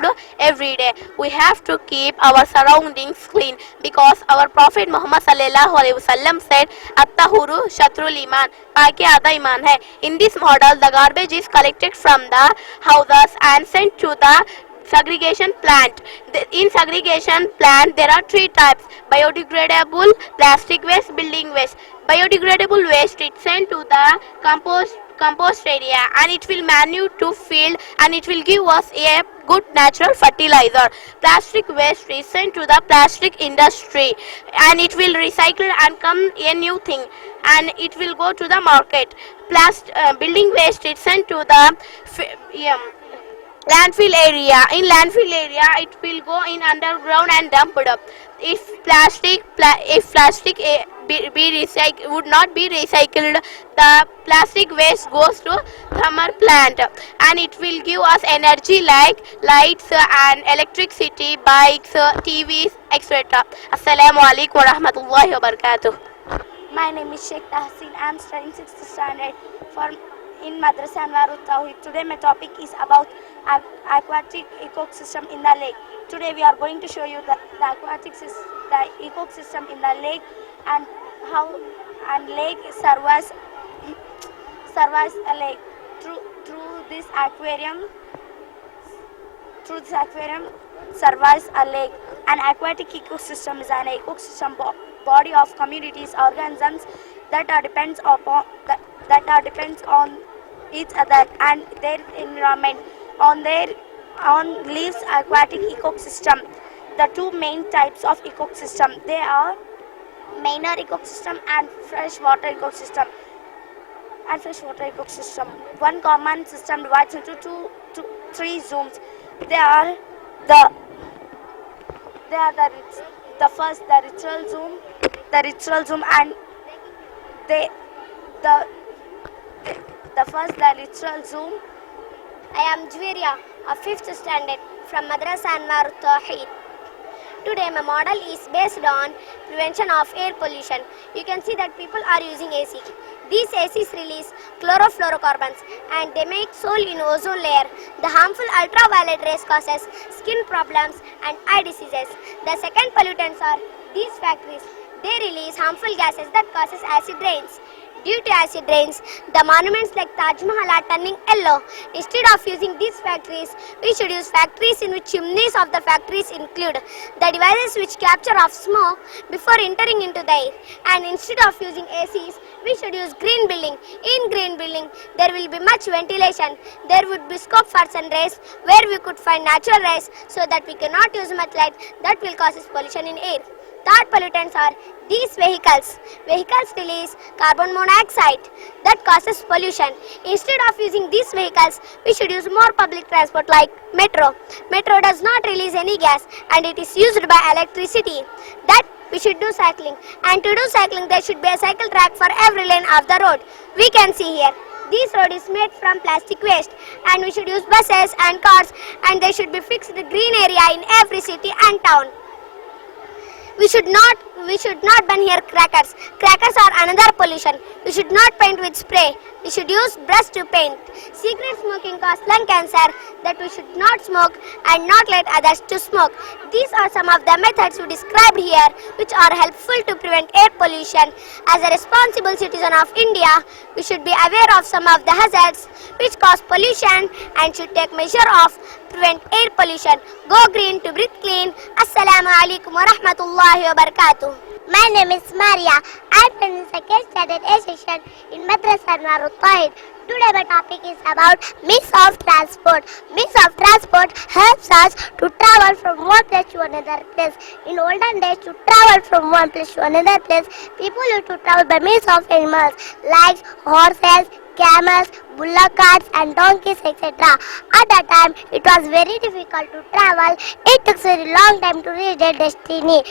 every day. We have to keep our surroundings clean because our Prophet Muhammad sallallahu alaihi wasallam said, "At-tahuru shatrul iman." Paaki adha iman hai. In this model, the garbage is collected from the houses and sent to the segregation plant. In segregation plant, there are 3 types: biodegradable, plastic waste, building waste. Biodegradable waste is sent to the compost area and it will manure to field and it will give us a good natural fertilizer. Plastic waste is sent to the plastic industry and it will recycle and come a new thing and it will go to the market. Building waste is sent to the landfill area. In landfill area, it will go in underground and dumped up. If plastic would not be recycled, the plastic waste goes to thermal plant, and it will give us energy like lights and electricity, bikes, TVs, etc. Assalamu alaikum wa rahmatullahi wa barakatuh. My name is Sheikh Tahsin. I am studying 6th standard in Madrasa Anwarut Tawheed. Today my topic is about aquatic ecosystem in the lake. Today we are going to show you the ecosystem in the lake and how lake survives a lake. Through this aquarium survives a lake. An aquatic ecosystem is an ecosystem body of communities, organisms that depends on each other and their environment. On leaves aquatic ecosystem. The two main types of ecosystem, they are marine ecosystem and freshwater ecosystem. One common system divides into three zones. They are the first, the ritual zone, and the first, the ritual zone. I am Jweria, a 5th standard from Madrasa Anwarut Tawheed. Today my model is based on prevention of air pollution. You can see that people are using AC. These ACs release chlorofluorocarbons and they make hole in ozone layer. The harmful ultraviolet rays causes skin problems and eye diseases. The second pollutants are these factories. They release harmful gases that causes acid rains. Due to acid rains, the monuments like Taj Mahal are turning yellow. Instead of using these factories, we should use factories in which chimneys of the factories include the devices which capture off smoke before entering into the air. And instead of using ACs, we should use green building. In green building, there will be much ventilation. There would be scope for sun rays where we could find natural rays so that we cannot use much light that will cause pollution in air. Third pollutants are these vehicles. Vehicles release carbon monoxide that causes pollution. Instead of using these vehicles, we should use more public transport like metro. Metro does not release any gas and it is used by electricity. That we should do cycling. And to do cycling, there should be a cycle track for every lane of the road. We can see here. This road is made from plastic waste and we should use buses and cars and there should be fixed green area in every city and town. We should not burn here crackers. Crackers are another pollution. We should not paint with spray. We should use brush to paint. Cigarette smoking causes lung cancer. That we should not smoke and not let others to smoke. These are some of the methods we described here which are helpful to prevent air pollution. As a responsible citizen of India, we should be aware of some of the hazards which cause pollution and should take measure of prevent air pollution. Go green to breathe clean. Assalamu alaikum wa rahmatullahi wa barakatuh. My name is Maria. I am in 2nd standard A section in Madrasa Anwarut Tawheed. Today my topic is about means of transport. Means of transport helps us to travel from one place to another place. In olden days, to travel from one place to another place, people used to travel by means of animals like horses, camels, bullock carts and donkeys, etc. At that time, it was very difficult to travel. It took very long time to reach their destiny.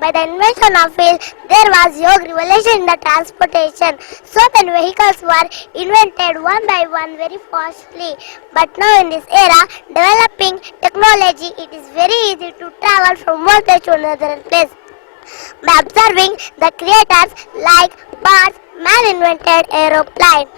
By the invention of wheel, there was huge revolution in the transportation. So many vehicles were invented one by one very fastly. But now in this era, developing technology, it is very easy to travel from one place to another place. By observing the creators like birds, man invented aeroplane.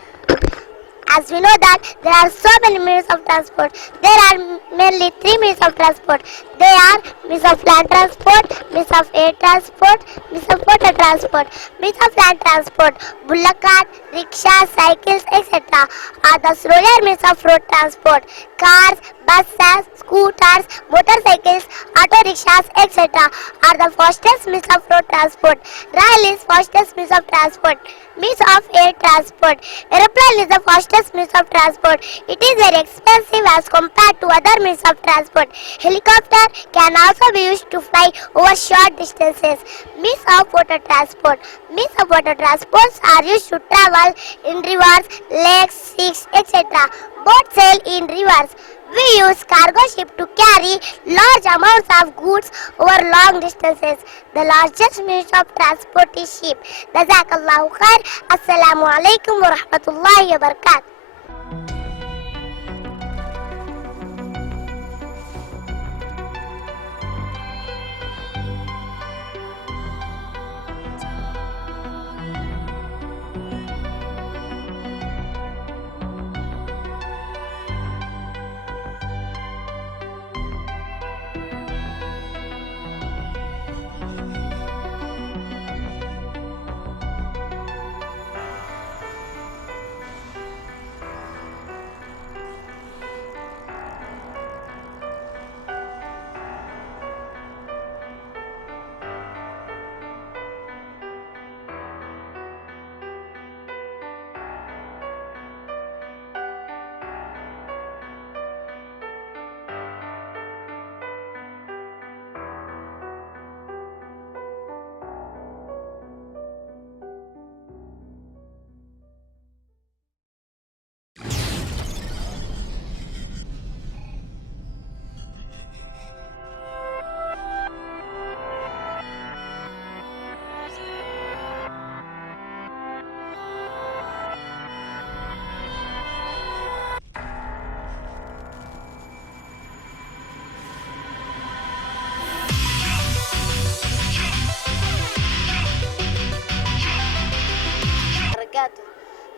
As we know that there are so many means of transport. There are mainly 3 means of transport. They are means of land transport, means of air transport, means of water transport. Means of land transport, bullock cart, rickshaws, cycles, etc. are the slower means of road transport. Cars, buses, scooters, motorcycles, auto rickshaws, etc. are the fastest means of road transport. Rail is fastest means of transport. Means of air transport. Aeroplane is the fastest means of transport. It is very expensive as compared to other means of transport. Helicopter can also be used to fly over short distances. Means of water transport. Means of water transports are used to travel in rivers, lakes, seas, etc. Boats sail in rivers. We use cargo ship to carry large amounts of goods over long distances. The largest means of transport is ship. Jazakallahu khair. Assalamu alaikum wa rahmatullahi wa barakatuh.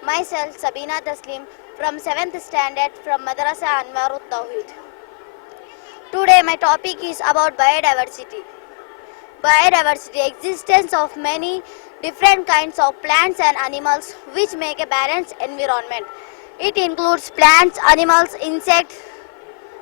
Myself Sabina Taslim from 7th standard from Madrasa Anwarut Tawheed. Today my topic is about biodiversity. Biodiversity, existence of many different kinds of plants and animals which make a balanced environment. It includes plants, animals, insects,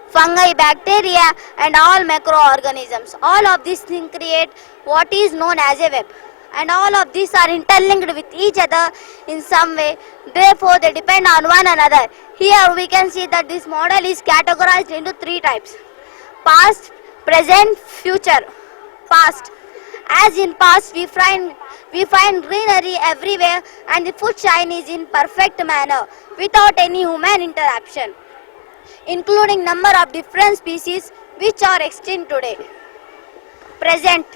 fungi, bacteria and all microorganisms. All of these things create what is known as a web. And all of these are interlinked with each other in some way. Therefore, they depend on one another. Here we can see that this model is categorized into 3 types. Past, present, future. Past. As in past, we find greenery everywhere and the food chain is in perfect manner without any human interaction, including number of different species which are extinct today. Present.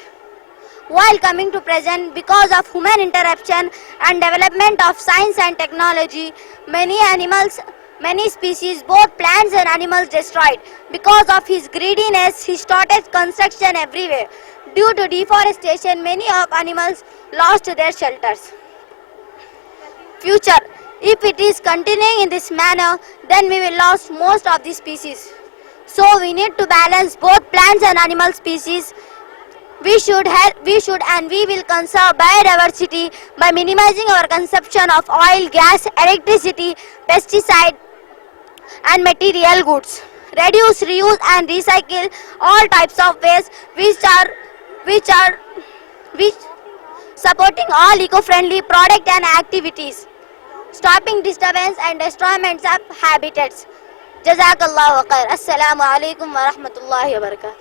While coming to present, because of human interaction and development of science and technology, many animals, many species, both plants and animals destroyed. Because of his greediness, he started construction everywhere. Due to deforestation, many of animals lost their shelters. Future. If it is continuing in this manner, then we will lose most of the species. So we need to balance both plants and animal species. We should and we will conserve biodiversity by minimizing our consumption of oil, gas, electricity, pesticide and material goods. Reduce, reuse and recycle all types of waste which supporting all eco-friendly product and activities. Stopping disturbance and destroyment of habitats. Jazakallahu khair. Assalamu alaikum wa rahmatullahi wa barakatuh.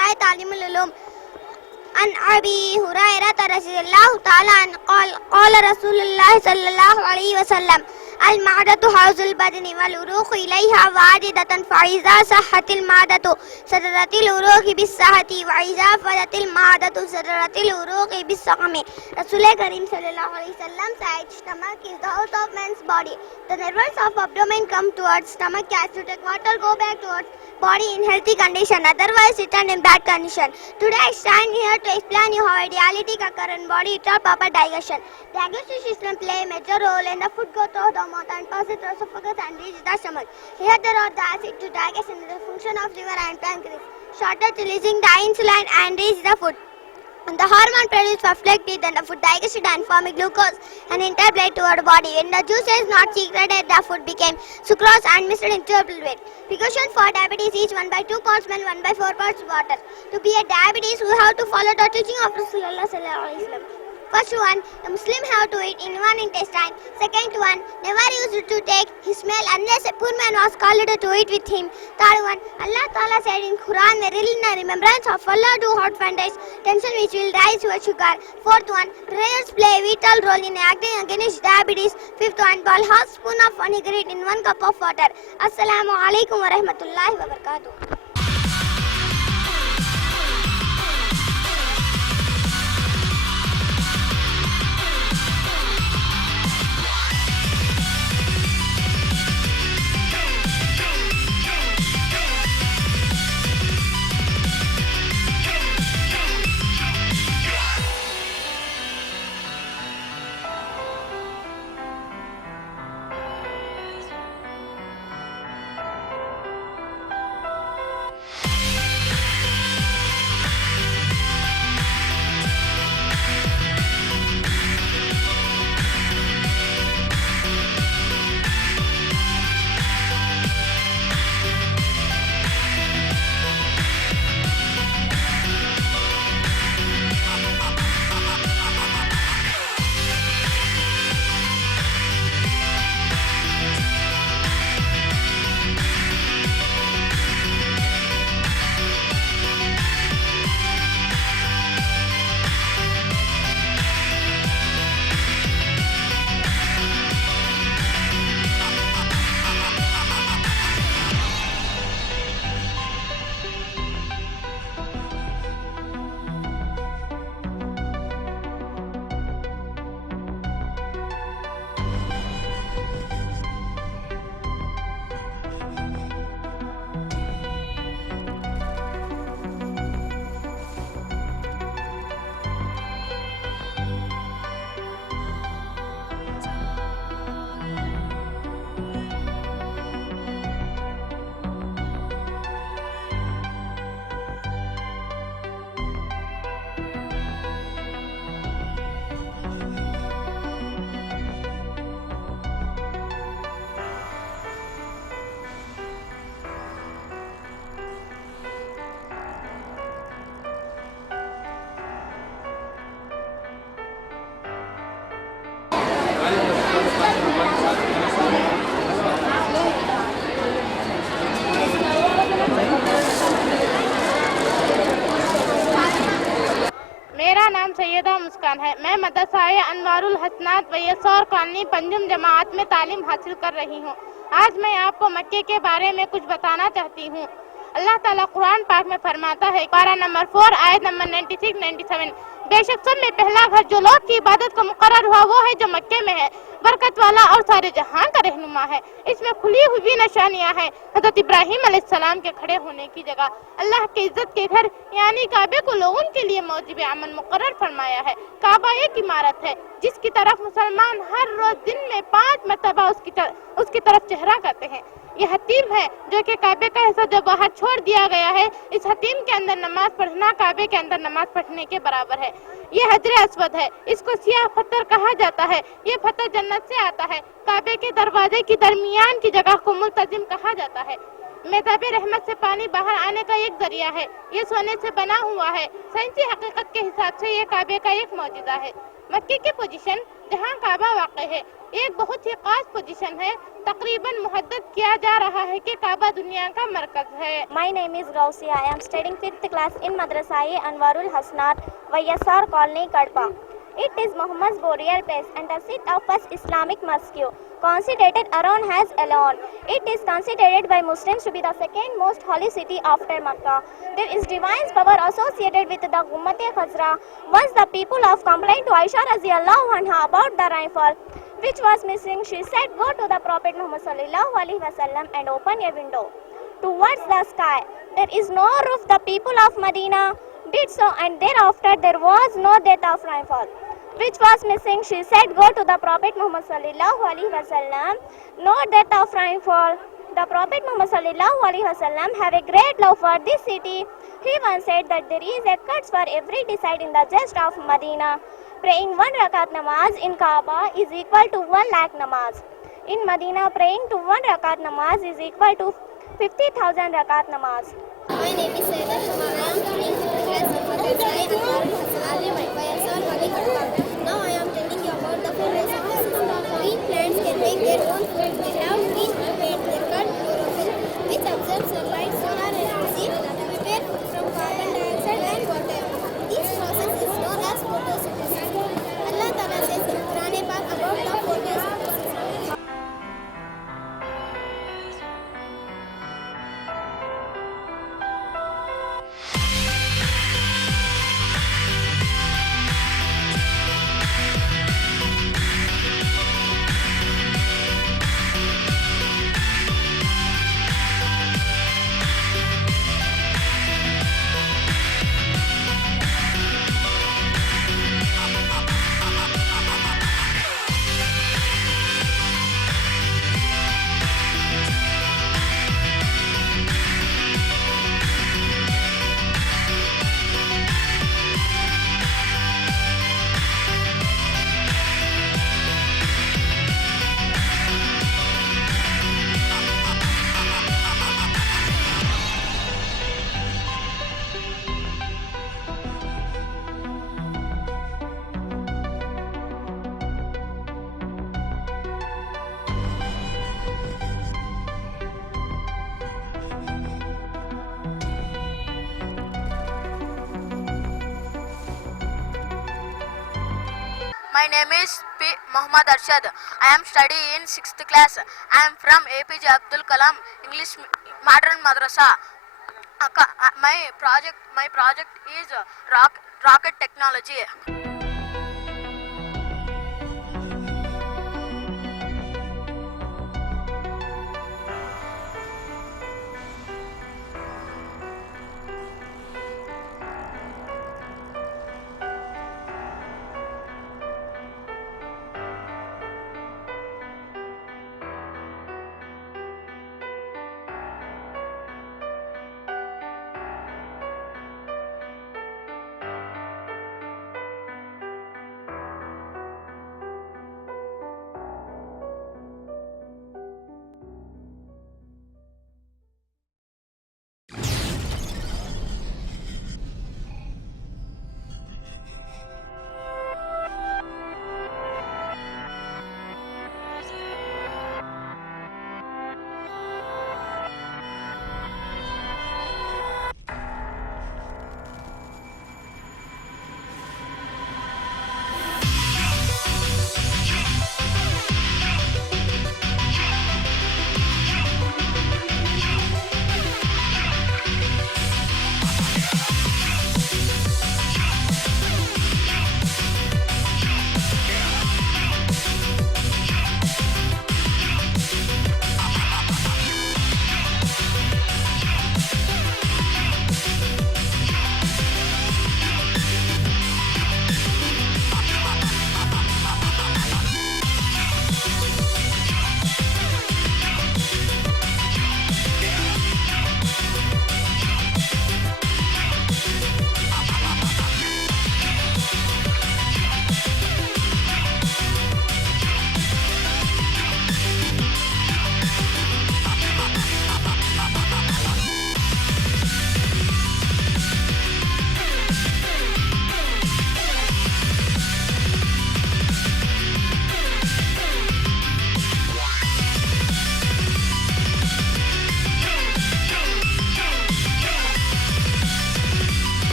मसाए तालीमुल Uloom अन अबी हुरैरा रज़ियल्लाहु ताला अन्हु क़ाल रसूलुल्लाह सल्लल्लाहु अलैहि वसल्लम अल मादतु हौजुल बदनी वल उरूഖു इलैहा वादिदतन फ़इज़ा सहहतिल मादतु सदरतिल उरूഖि बिस्सहति वइज़ा फदतिल मादतु सदरतिल उरूഖि बिस्सक़मी. रसूल करीम सल्लल्लाहु अलैहि वसल्लम said, stomach is the heart of man's body. The nerves of abdomen come towards stomach as to take water go back towards body in healthy condition, otherwise return in bad condition. Today I stand here to explain you how a dialytic occur in body without proper digestion. Digestive system play a major role in the food go through the mouth and pass it through esophagus and reach the stomach. Here there are the acid to digest in the function of liver and pancreas, started releasing the insulin and reach the food. And the hormone produced for fluctuate then the food digested and forming glucose and interplayed toward the body. When the juice is not secreted, the food became sucrose and mixed into a fluid. Precaution for diabetes is 1/2 parts milk, 1/4 parts water. To be a diabetes, we have to follow the teaching of Rasulullah sallallahu alaihi wasallam. First one, a Muslim have to eat in one intestine. Second one, never used to take his meal unless a poor man was called to eat with him. Third one, Allah Ta'ala said in Quran, verily in remembrance of Allah do hot finders, tension which will rise your sugar. Fourth one, prayers play a vital role in acting against diabetes. Fifth one, boil half spoon of vinegar in 1 cup of water. Assalamu alaikum wa rahmatullahi wa barakatuh. मेरा नाम सैयदा मुस्कान है। मैं मदरसा अनवारुल हसनात वयसौर colony पंजुम जमात में तालीम हासिल कर रही हूँ। आज मैं आपको मक्के के बारे में कुछ बताना चाहती हूँ। अल्लाह ताला कुरान पाक में फरमाता है, पारा नंबर 4 आयत नंबर 96-97, बेशक सब में पहला घर जो लोग की इबादत का मुकर्रर हुआ वो है जो मक्के में है, बरकत वाला और सारे जहां का रहनुमा है। इसमें खुली हुई निशानियां हैं। हज़रत इब्राहीम अलैहिस्सलाम के खड़े होने की जगह अल्लाह के इज्जत के घर यानी काबे को लोगों के लिए मौजिब अमन मुकर्रर फरमाया है। काबा एक इमारत है जिसकी तरफ मुसलमान हर रोज दिन में 5 मरतबा उसकी तरफ चेहरा करते हैं। ये हतीम है जो कि काबे का हिस्सा जो बाहर छोड़ दिया गया है, इस हतीम के अंदर नमाज पढ़ना काबे के अंदर नमाज पढ़ने के बराबर है। ये हजर अस्वद है, इसको सियाह पत्थर कहा जाता है। ये पत्थर जन्नत से आता है। काबे के दरवाजे की दरमियान की जगह को मुल्तजिम कहा जाता है। मेहताब रहमत से पानी बाहर आने का एक जरिया है। ये सोने से बना हुआ है। साइंसी हकीकत के हिसाब से ये काबे का एक मौजूदा है। मक्के की पोजीशन जहाँ काबा वाक़ है एक बहुत ही खास पोजीशन है तकरीबन मुहद्दद किया जा रहा है कि काबा दुनिया का मरकज है। My name is Gausia. I am studying 5th class in Madrasa-e Anwarul Hasnat, Vayyasar Colony, Kadpa. It is Muhammad's burial place and the seat of first Islamic mosque, considered around as alone. It is considered by Muslims to be the second most holy city after Makkah. There is divine power associated with the Ummat-e-Khazra. Once the people of complained to Aisha radhiyallahu anha about the rainfall, which was missing, she said, "Go to the Prophet Muhammad sallallahu alaihi wasallam and open a window towards the sky. There is no roof." The people of Medina did so, and thereafter there was no death of rainfall, which was missing. She said, "Go to the Prophet Muhammad sallallahu alaihi wasallam, no death of rainfall." The Prophet Muhammad sallallahu alaihi wasallam have a great love for this city. He once said that there is a curse for every decide in the just of Medina. Praying 1 rakat namaz in Kaaba is equal to 1 lakh namaz. In Medina, praying to 1 rakat namaz is equal to 50,000 rakat namaz. My name is Saida Shamana. I am studying 5th class in Madrasa Anwarul Hasnat, Vayyasar Colony, Kadpa. Now I am telling you about the food recipes. Green plants can make their own food. They have green pigment. They cut chlorophyll, which absorbs sunlight, solar energy, to prepare food from carbon dioxide and water. This process is known as photosynthesis. Allah Ta'ala says in Quran Pak about the photosynthesis. My name is P. Muhammad Arshad. I am studying in 6th class. I am from APJ Abdul Kalam English Modern Madrasa. My project is rocket technology.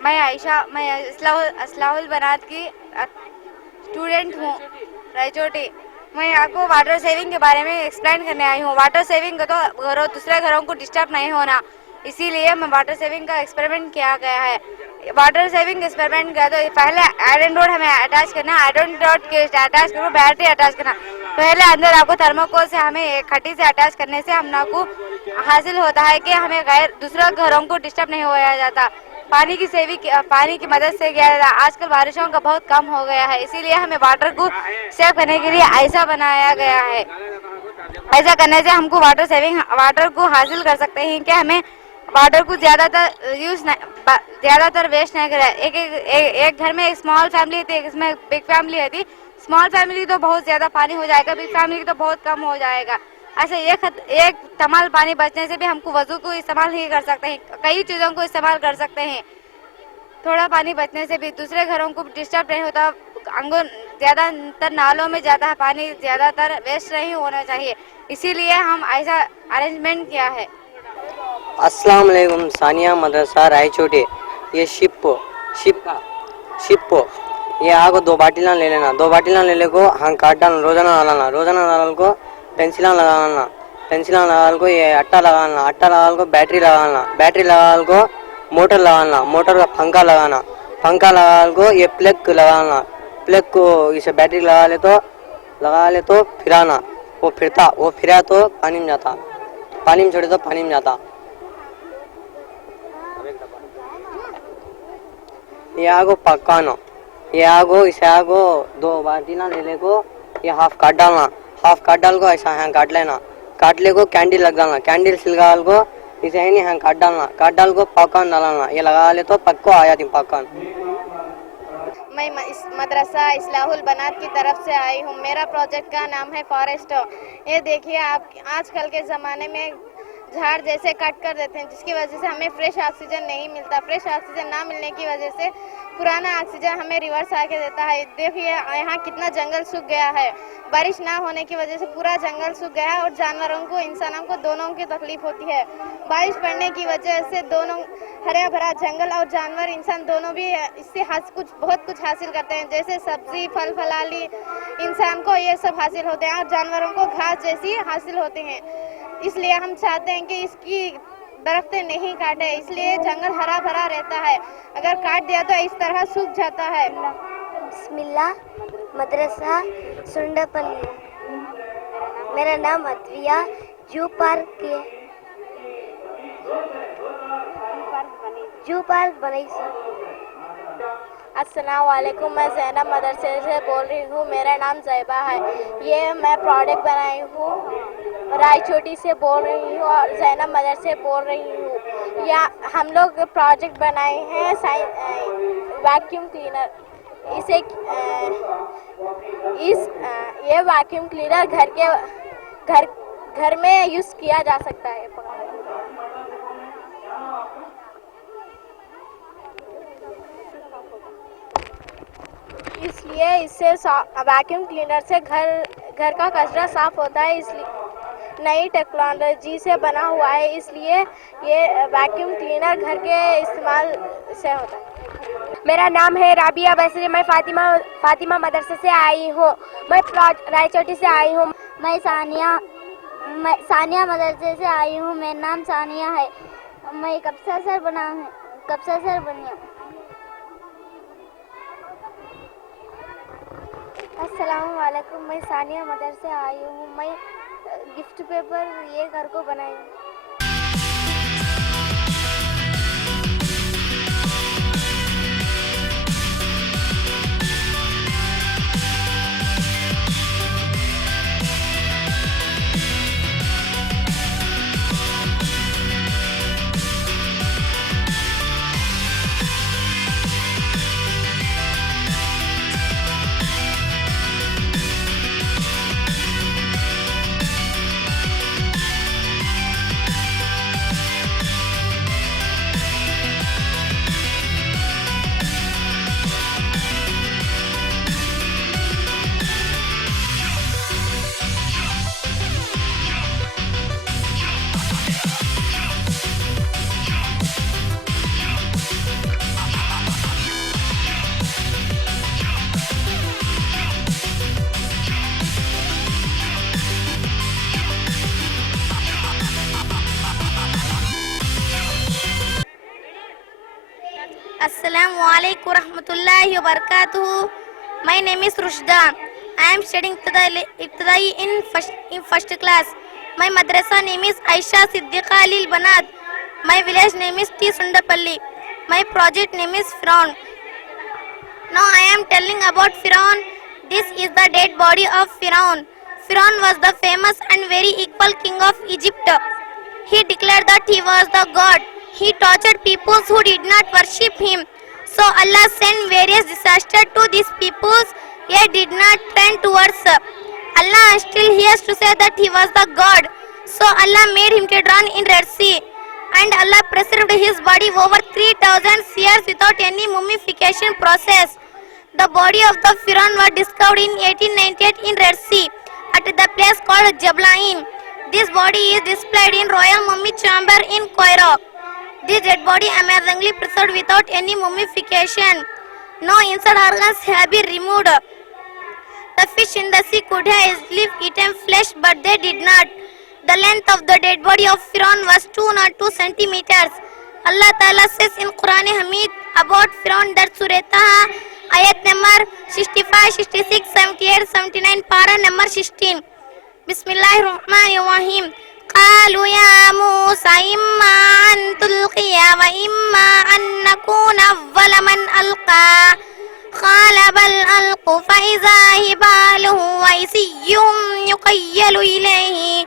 मैं आयशा, मैं असलाहुल बनात की student हूँ रायचोटी। मैं आपको water saving के बारे में एक्सप्लेन करने आई हूँ। वाटर सेविंग का तो दूसरे घरों को डिस्टर्ब नहीं होना, इसीलिए मैं वाटर सेविंग का एक्सपेरिमेंट किया गया है। वाटर सेविंग एक्सपेरिमेंट किया तो पहले आयरन रोड हमें अटैच करना, आयरन रोड के अटैच करो, बैटरी अटैच करना। पहले अंदर आपको थर्मोकोल से हमें खट्टी से अटैच करने से हम को हासिल होता है कि हमें गैर दूसरा घरों को डिस्टर्ब नहीं होया जाता। पानी की पानी की मदद से किया जाता। आजकल बारिशों का बहुत कम हो गया है, इसीलिए हमें वाटर को सेव करने के लिए ऐसा बनाया गया है। ऐसा करने से हमको वाटर को हासिल कर सकते हैं कि हमें वाटर को ज़्यादातर वेस्ट नहीं करें। एक घर में एक स्मॉल फैमिली थी, इसमें बिग फैमिली थी। स्मॉल फैमिली तो बहुत ज़्यादा पानी हो जाएगा, बिग फैमिली तो बहुत कम हो जाएगा। ऐसे एक तमाल पानी बचने से भी हमको वजू को इस्तेमाल ही कर सकते हैं, कई चीज़ों को इस्तेमाल कर सकते हैं। थोड़ा पानी बचने से भी दूसरे घरों को डिस्टर्ब नहीं होता। ज़्यादातर नालों में ज़्यादा पानी ज़्यादातर वेस्ट नहीं होना चाहिए, इसीलिए हम ऐसा अरेंजमेंट किया है। अस्सलाम वालेकुम। सानिया मदरसा रायचोटी। ये शिप ये आगो 2 बाटिला ले लेना, 2 बाटिला ले को हाँ काट डालना, रोजाना डालना को पेंसिला लगाना, को ये अट्टा लगाना, को बैटरी लगाना को मोटर लगाना, मोटर का पंखा लगाना को ये प्लग लगाना, प्लग को इसे बैटरी लगा ले तो फिराना, वो फिरा तो पानी में जाता, पानी में छोड़े तो पानी में जाता। ये आगो पकाना, इसे 2 बाल्टीना ले को ये हाफ काट डालना, डाल को ऐसा हाँ काट लेना, काट ले को कैंडल लग डालना, कैंडल सिलगाल को इसे है नहीं हाँ काट डाल को पॉपकॉर्न डालना, ये लगा ले तो पक्को आ जाती पॉपकॉर्न। मैं इस मदरसा इस्लाहुल बनात की तरफ से आई हूँ। मेरा प्रोजेक्ट का नाम है फॉरेस्ट। ये देखिए, आप आजकल के ज़माने में झाड़ जैसे कट कर देते हैं, जिसकी वजह से हमें फ्रेश ऑक्सीजन नहीं मिलता। फ्रेश ऑक्सीजन ना मिलने की वजह से पुराना ऑक्सीजन हमें रिवर्स आके देता है। देखिए यहाँ कितना जंगल सूख गया है, बारिश ना होने की वजह से पूरा जंगल सूख गया है और जानवरों को, इंसानों को दोनों की तकलीफ होती है। बारिश पड़ने की वजह से दोनों हरा भरा जंगल और जानवर, इंसान दोनों भी इससे बहुत कुछ हासिल करते हैं, जैसे सब्जी, फल फलाली। इंसान को ये सब हासिल होते हैं और जानवरों को घास जैसी हासिल होते हैं। इसलिए हम चाहते हैं कि इसकी दरख्तें नहीं काटे, इसलिए जंगल हरा भरा रहता है। अगर काट दिया तो इस तरह सूख जाता है। बिस्मिल्लाह। मदरसा सुंडपल्ली। मेरा नाम अद्विया। जू पार्क बनी सर। अस्सलाम वालेकुम। मैं ज़ैनब मदरसे से बोल रही हूँ। मेरा नाम ज़ैबा है। ये मैं प्रोडक्ट बनाई हूँ, रायचोटी से बोल रही हूँ और ज़ैनब मदरसे बोल रही हूँ। या हम लोग प्रोजेक्ट बनाए हैं वैक्यूम क्लीनर। ये वैक्यूम क्लीनर घर में यूज़ किया जा सकता है। इसलिए इससे वैक्यूम क्लीनर से घर का कचरा साफ होता है। इसलिए नई टेक्नोलॉजी से बना हुआ है, इसलिए ये वैक्यूम क्लीनर घर के इस्तेमाल से होता है। मेरा नाम है राबिया बसरी। मैं फातिमा मदरसे से आई हूँ। मैं रायचोटी से आई हूँ। मैं सानिया मदरसे से आई हूँ। मेरा नाम सानिया है। मैं कब्सा सर बनी हूँ। अस्सलाम वालेकुम। मैं सानिया मदरसे से आई हूँ। मैं गिफ्ट पेपर ये घर को बनाई हूँ। Assalamu alaikum warahmatullahi wabarakatuh. My name is Rushda. I am studying Ibtidai in first class. My madrasa name is Aisha Siddiqa Lil Banat. My village name is T Sundapalli. My project name is Firaun. Now I am telling about Firaun. This is the dead body of Firaun. Firaun was the famous and very equal king of Egypt. He declared that he was the god. He tortured peoples who did not worship him. So Allah sent various disasters to these peoples, yet did not turn towards Allah. Still he has to say that he was the god. So Allah made him to drown in Red Sea. And Allah preserved his body over 3,000 years without any mummification process. The body of the Firaun was discovered in 1898 in Red Sea at the place called Jablain. This body is displayed in Royal Mummy Chamber in Cairo. This dead body amazingly preserved without any mummification. No inside organs have been removed. The fish in the sea could have easily eaten flesh, but they did not. The length of the dead body of Firaun was 202 centimeters. Allah Ta'ala says in Quran Hamid about Firaun that Surah Taha, ayat number 65, 66, 78, 79, para number 16. Bismillahirrahmanirrahim. قالوا يا موسى إما أن تلقي وإما أن نكون أول من ألقى قال بل ألقوا فإذا هبالهم وعصيهم يخيل إليه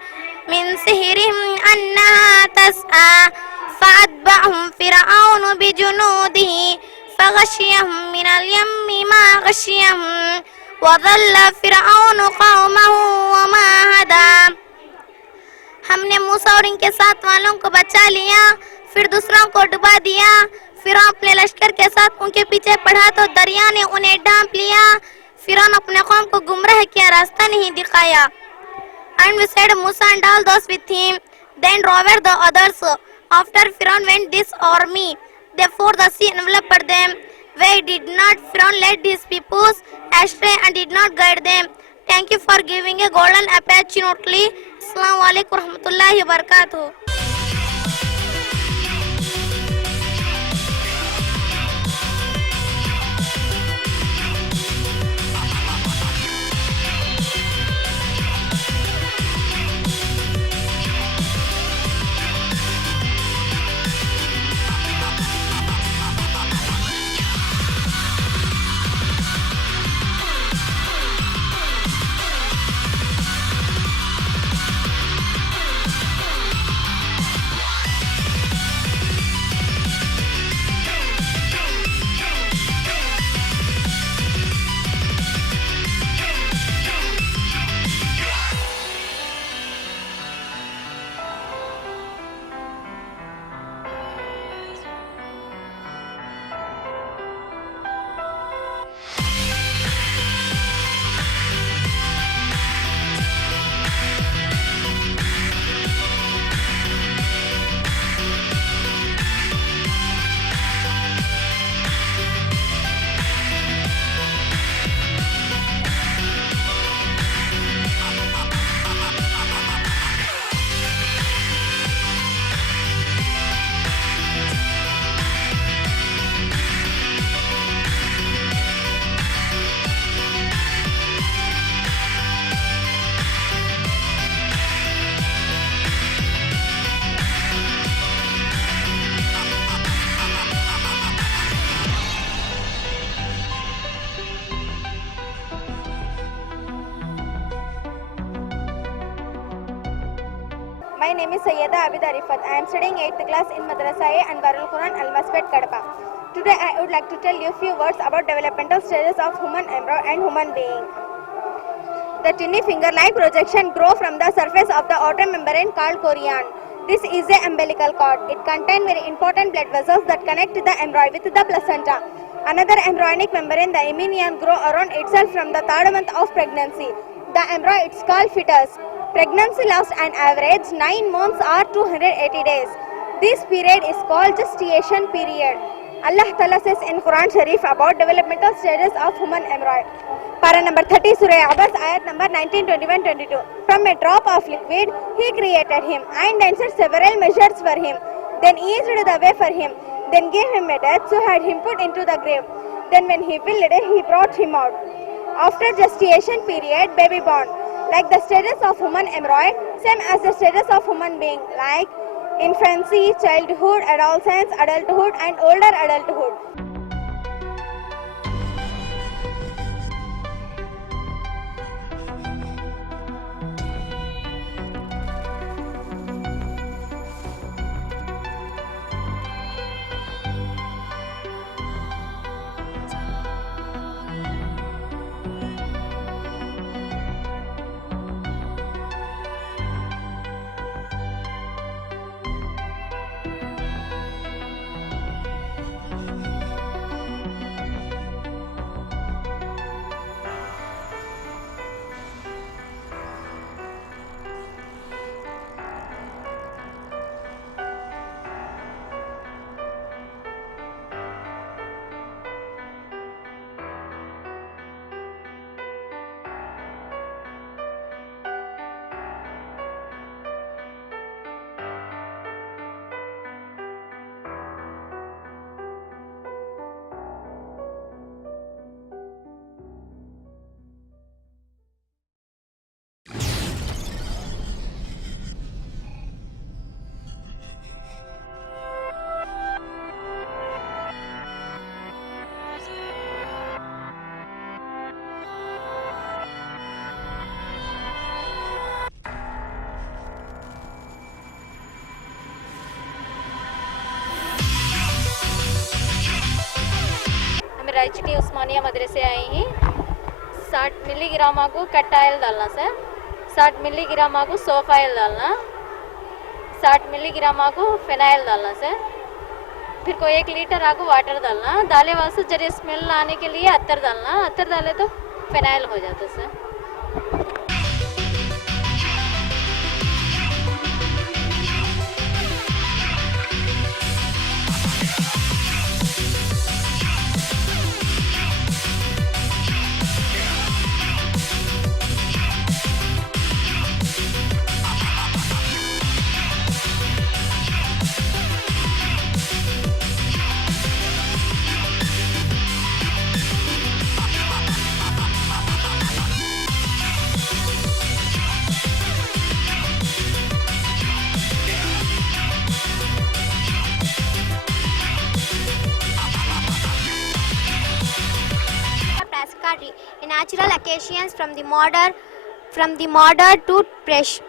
من سحرهم أنها تسعى فأتبعهم فرعون بجنوده فغشيهم من اليم ما غشيهم وضل فرعون قومه وما هدى. हमने मूसा और इनके साथ वालों को बचा लिया, फिर दूसरों को डुबा दिया। फिरौन अपने लश्कर के साथ उनके पीछे बढ़ा तो दरिया ने उन्हें ढांप लिया। फिरौन अपने कौम को गुमराह किया, रास्ता नहीं दिखाया। And we said Musa and all those with him, then drove the others. After Firaun went this army, therefore the sea enveloped them. Why did not Firaun lead his peoples astray and did not guide them? Thank you for giving a golden opportunity. Assalamu alaikum warahmatullahi wabarakatuh. My name is Sayyeda Abida Rifat. I am studying 8th class in Madrasa-e Anwarul Quran Al-Masfet, Kadapa. Today I would like to tell you a few words about developmental stages of human embryo and human being. The tiny finger-like projection grow from the surface of the outer membrane called chorion. This is the umbilical cord. It contains very important blood vessels that connect the embryo with the placenta. Another embryonic membrane, the amnion, grow around itself from the third month of pregnancy. The embryo is called fetus. Pregnancy lasts an average 9 months or 280 days. This period is called gestation period. Allah Ta'ala says in Quran Sharif about developmental stages of human embryo. Para number 30 Surah Abbas ayat number 19, 21, 22. From a drop of liquid, he created him and then set several measures for him. Then eased the way for him. then gave him a death, so had him put into the grave. Then when he willed it, he brought him out. After gestation period, baby born. Like the status of human embryo, same as the status of human being, like infancy, childhood, adolescence, adulthood, and older adulthood. Rayachoti उस्मानिया मदरसे आई हैं 60 milligram को कट्टायल डालना sir 60 milligram को सोफाइल डालना 60 milligram को phenyl डालना sir फिर को 1 लीटर आको वाटर डालना डाले वास्ते जरिए स्मेल आने के लिए अत्तर डालना अत्तर डाले तो फिनाइल हो जाता sir a natural occasions from the modern toothbrush.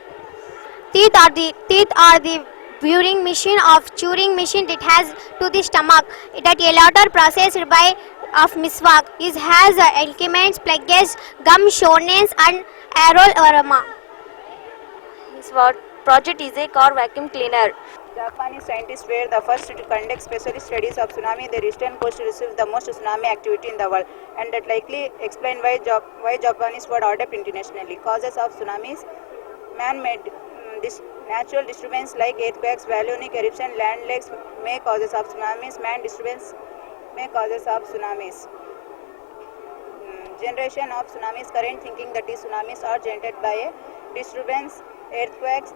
Teeth are the viewing machine of chewing machine that has to the stomach that a later processed by of miswak. It has elements plugs, gum, shortness and aroma. This project is a car vacuum cleaner. Japanese scientists were the first to conduct special studies of tsunami. The eastern coast received the most tsunami activity in the world, and that likely explain why Japanese were adopted internationally. Causes of tsunamis: man-made natural disturbance like earthquakes, volcanic eruption, land lakes may causes of tsunamis. Man disturbance may causes of tsunamis. Generation of tsunamis. Current thinking that is tsunamis are generated by a disturbance, earthquakes.